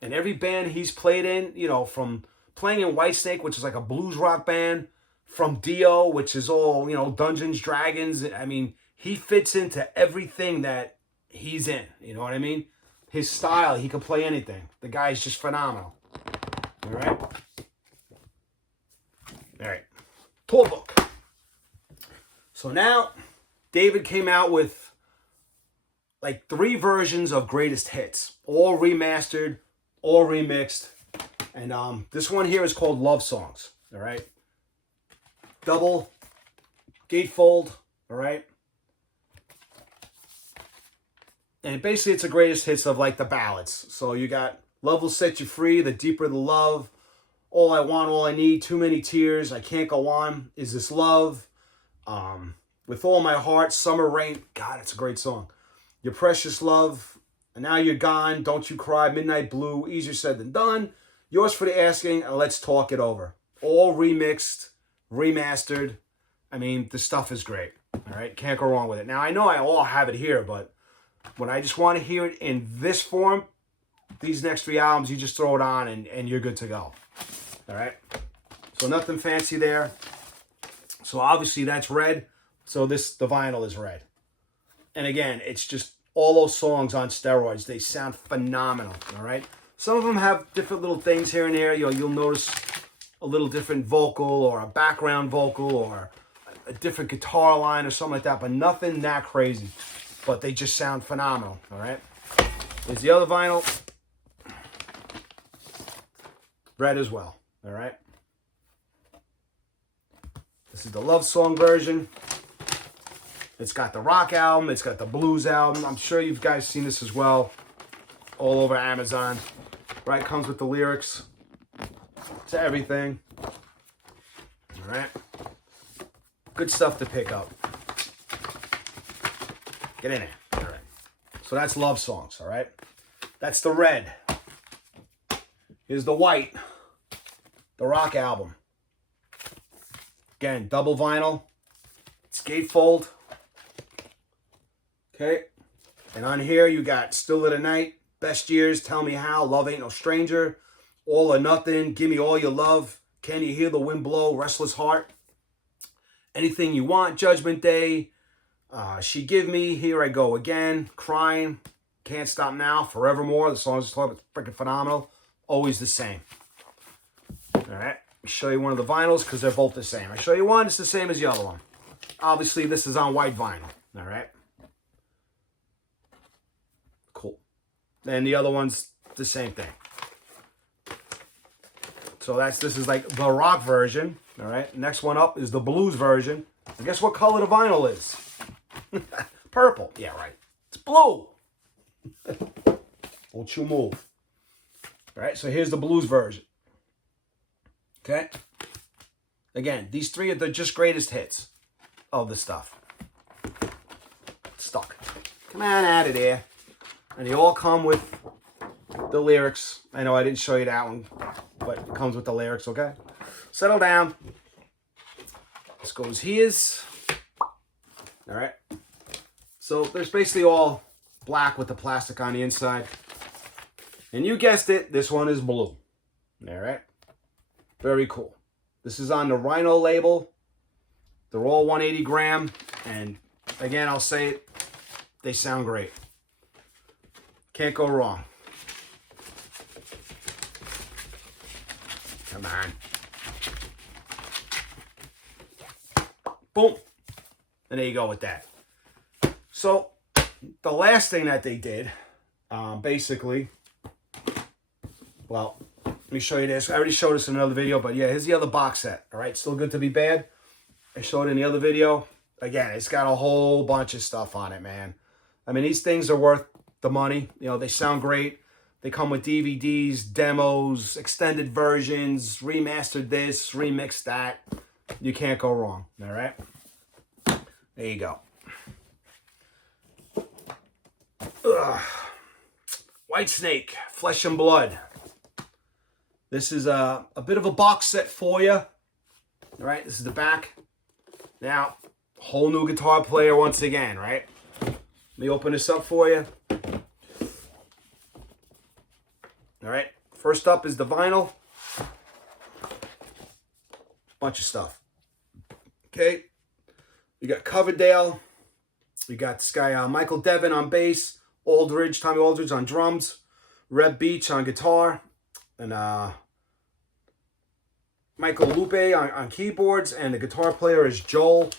And every band he's played in, you know, from playing in Whitesnake, which is like a blues rock band, from Dio, which is all, you know, Dungeons, Dragons. I mean, he fits into everything that he's in. You know what I mean? His style, he can play anything. The guy's just phenomenal. All right? All right. Tour book. So now, David came out with like 3 versions of greatest hits, all remastered, all remixed. And this one here is called Love Songs. All right? Double gatefold. All right? And basically, it's the greatest hits of like the ballads. So you got Love Will Set You Free, The Deeper the Love, All I Want, All I Need, Too Many Tears, I Can't Go On, Is This Love? With All My Heart, Summer Rain. God, it's a great song. Your Precious Love, And Now You're Gone, Don't You Cry, Midnight Blue, Easier Said Than Done, Yours for the Asking, and Let's Talk It Over. All remixed, remastered. I mean, the stuff is great. All right, can't go wrong with it. Now, I know I all have it here, but when I just want to hear it in this form, these next 3 albums, you just throw it on and you're good to go. All right? So nothing fancy there. So obviously that's red. So the vinyl is red. And again, it's just all those songs on steroids. They sound phenomenal. All right? Some of them have different little things here and there. You know, you'll notice a little different vocal or a background vocal or a different guitar line or something like that, but nothing that crazy. but they just sound phenomenal, all right? Here's the other vinyl. Red as well, all right? This is the love song version. It's got the rock album. It's got the blues album. I'm sure you guys seen this as well. All over Amazon. Right, comes with the lyrics to everything. All right. Good stuff to pick up. Get in there. All right. So that's love songs, all right? That's the red. Here's the white. The rock album. Again, double vinyl. It's gatefold. Okay. And on here you got Still of the Night, Best Years, Tell Me How, Love Ain't No Stranger, All or Nothing, Give Me All Your Love, Can You Hear the Wind Blow, Restless Heart, Anything You Want, Judgment Day, She Give Me, Here I Go Again, Crying, Can't Stop Now, Forevermore. The song's freaking phenomenal. Always the same. All right. Let me show you one of the vinyls because they're both the same. I show you one, it's the same as the other one. Obviously, this is on white vinyl. All right. Cool. And the other one's the same thing. So this is like the rock version. All right. Next one up is the blues version. And guess what color the vinyl is? Purple. Yeah, right. It's blue. Don't you move. All right. So here's the blues version. Okay. Again, these three are the just greatest hits of the stuff. Stuck. Come on out of there. And they all come with the lyrics. I know I didn't show you that one, but it comes with the lyrics, okay? Settle down. This goes here's. All right. So there's basically all black with the plastic on the inside. And you guessed it, this one is blue. All right. Very cool. This is on the Rhino label. They're all 180 gram. And again, I'll say it, they sound great. Can't go wrong. Come on. Boom. And there you go with that. So, the last thing that they did, basically, well, let me show you this. I already showed this in another video, but yeah, here's the other box set. All right, Still Good to Be Bad. I showed it in the other video. Again, it's got a whole bunch of stuff on it, man. I mean, these things are worth the money. You know, they sound great. They come with DVDs, demos, extended versions, remastered this, remixed that. You can't go wrong, all right? There you go. Ugh. Whitesnake, Flesh and Blood. This is a bit of a box set for you. All right, this is the back. Now, whole new guitar player once again, right? Let me open this up for you. All right, first up is the vinyl. Bunch of stuff. Okay, you got Coverdale. You got this guy, Michael Devin on bass. Aldridge, Tommy Aldridge on drums. Reb Beach on guitar. And Michael Lupe on keyboards. And the guitar player is Joel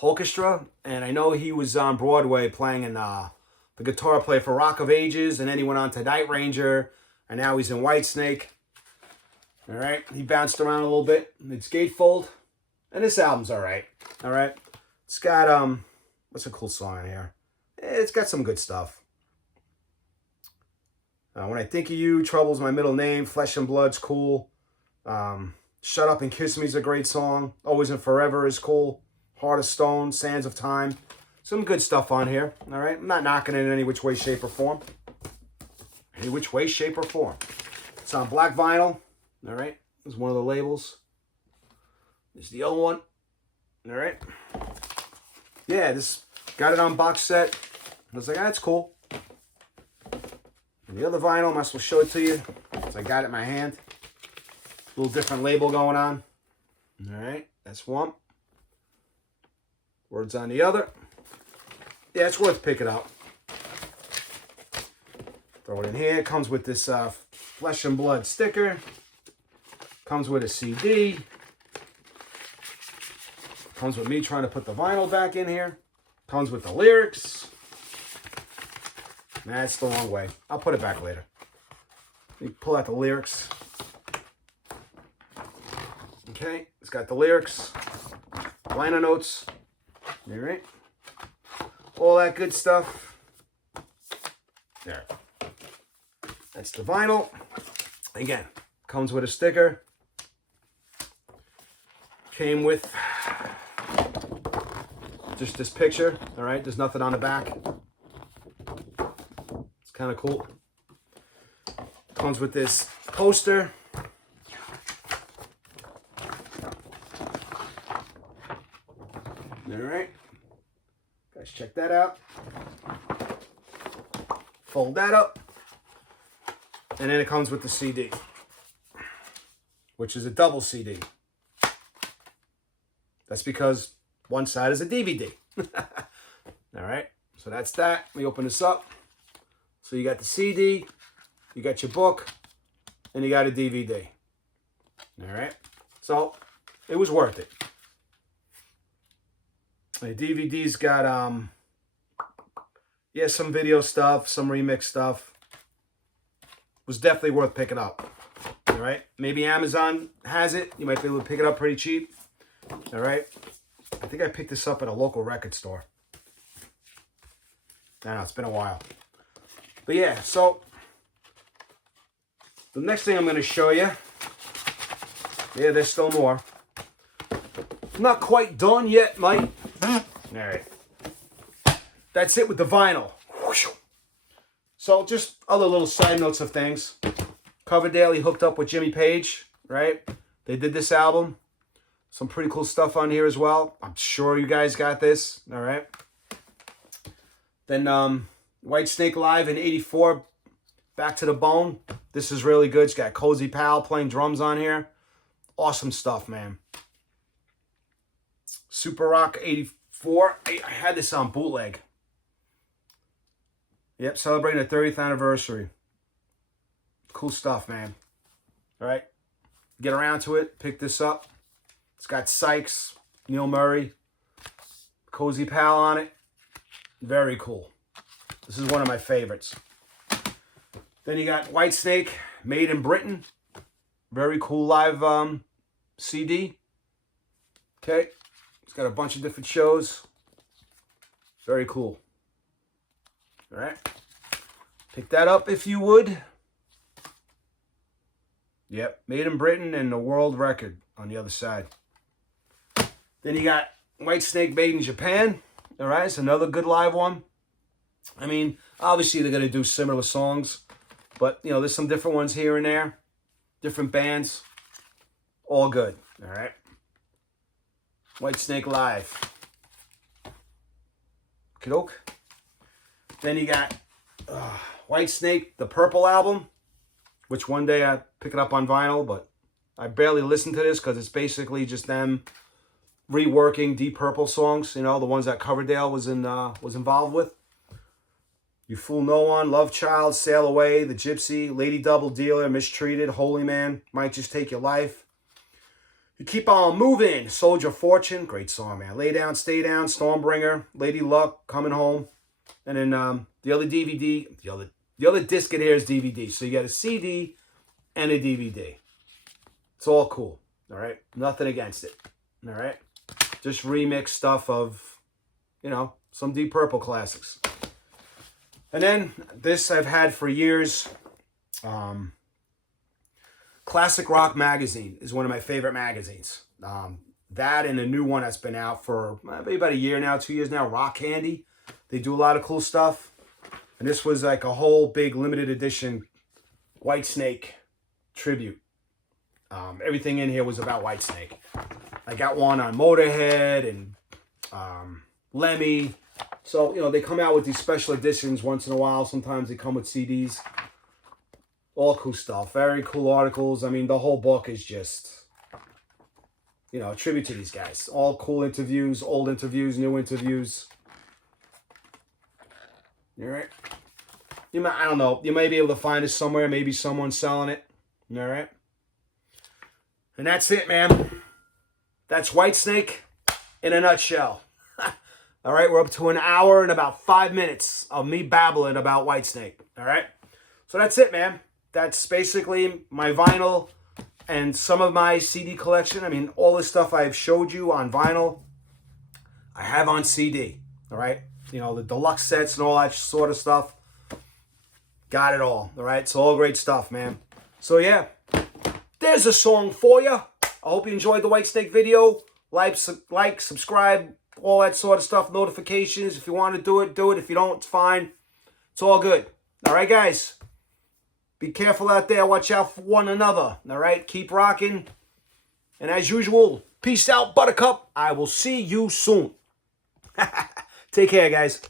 Holkestra. And I know he was on Broadway playing in the guitar player for Rock of Ages. And then he went on to Night Ranger. And now he's in Whitesnake. All right. He bounced around a little bit. It's gatefold. And this album's all right. All right. It's got, what's a cool song on here? It's got some good stuff. When I Think of You, Trouble's My Middle Name. Flesh and Blood's cool. Shut Up and Kiss Me's a great song. Always and Forever is cool. Heart of Stone, Sands of Time. Some good stuff on here. All right. I'm not knocking it in any which way, shape, or form. Any which way, shape, or form. It's on black vinyl. All right. There's one of the labels. There's the other one. All right. Yeah, this got it on box set. I was like, that's cool. And the other vinyl, I might as well show it to you. So I got it in my hand. A little different label going on. All right, that's one. Words on the other. Yeah, it's worth picking up. Throw it in here. It comes with this Flesh and Blood sticker. Comes with a CD. Comes with me trying to put the vinyl back in here. Comes with the lyrics. That's the wrong way. I'll put it back later. Let me pull out the lyrics. Okay, it's got the lyrics, liner notes, all right, all that good stuff. There. That's the vinyl. Again, comes with a sticker. Came with just this picture, all right? There's nothing on the back. It's kind of cool. Comes with this poster. All right. Guys, check that out. Fold that up. And then it comes with the CD, which is a double CD. That's because one side is a DVD. All right, so that's that. Let me open this up. So you got the CD, you got your book, and you got a DVD. All right, so it was worth it. The DVD's got, yeah, some video stuff, some remix stuff. Was definitely worth picking up. All right, maybe Amazon has it. You might be able to pick it up pretty cheap. All right, I think I picked this up at a local record store. I know, it's been a while. But yeah, so the next thing I'm going to show you, yeah, there's still more. Not quite done yet, mate. All right. That's it with the vinyl. So just other little side notes of things. Coverdale, he hooked up with Jimmy Page, right? They did this album. Some pretty cool stuff on here as well. I'm sure you guys got this, all right? Then Whitesnake Live in '84, Back to the Bone. This is really good. It's got Cozy Powell playing drums on here. Awesome stuff, man. Super Rock '84. I had this on bootleg. Yep, celebrating the 30th anniversary. Cool stuff, man. All right, get around to it. Pick this up. It's got Sykes, Neil Murray, Cozy Powell on it. Very cool. This is one of my favorites. Then you got Whitesnake, Made in Britain. Very cool live CD. Okay, it's got a bunch of different shows. Very cool. All right, pick that up if you would. Yep, Made in Britain and the world record on the other side. Then you got Whitesnake Made in Japan. All right, it's another good live one. I mean, obviously they're going to do similar songs, but, you know, there's some different ones here and there. Different bands. All good. All right. Whitesnake Live. Kidok. Then you got Whitesnake, the Purple album, which one day I pick it up on vinyl, but I barely listen to this because it's basically just them reworking Deep Purple songs, you know, the ones that Coverdale was involved with. You Fool No One, Love Child, Sail Away, The Gypsy, Lady Double Dealer, Mistreated, Holy Man, Might Just Take Your Life. You Keep On Moving, Soldier Fortune, great song, man. Lay Down, Stay Down, Stormbringer, Lady Luck, Coming Home. And then the other DVD, the other disc in here is DVD. So you got a CD and a DVD. It's all cool, all right? Nothing against it, all right? Just remix stuff of, you know, some Deep Purple classics. And then this I've had for years. Classic Rock Magazine is one of my favorite magazines. That and a new one that's been out for maybe about a year now, 2 years now, Rock Candy. They do a lot of cool stuff. And this was like a whole big limited edition Whitesnake tribute. Everything in here was about Whitesnake. I got one on Motorhead and Lemmy. So, you know, they come out with these special editions once in a while. Sometimes they come with CDs. All cool stuff. Very cool articles. I mean, the whole book is just, you know, a tribute to these guys. All cool interviews, old interviews, new interviews. All right. I don't know. You may be able to find it somewhere. Maybe someone's selling it. All right. And that's it, man. That's Whitesnake in a nutshell. All right, we're up to an hour and about 5 minutes of me babbling about Whitesnake. All right, so that's it, man. That's basically my vinyl and some of my CD collection. I mean, all this stuff I've showed you on vinyl, I have on CD. All right, you know, the deluxe sets and all that sort of stuff. Got it all. All right, it's all great stuff, man. So yeah, there's a song for you. I hope you enjoyed the Whitesnake video. Like, subscribe, all that sort of stuff, notifications. If you want to do it, do it. If you don't, it's fine. It's all good. All right, guys. Be careful out there. Watch out for one another. All right, keep rocking. And as usual, peace out, Buttercup. I will see you soon. Take care, guys.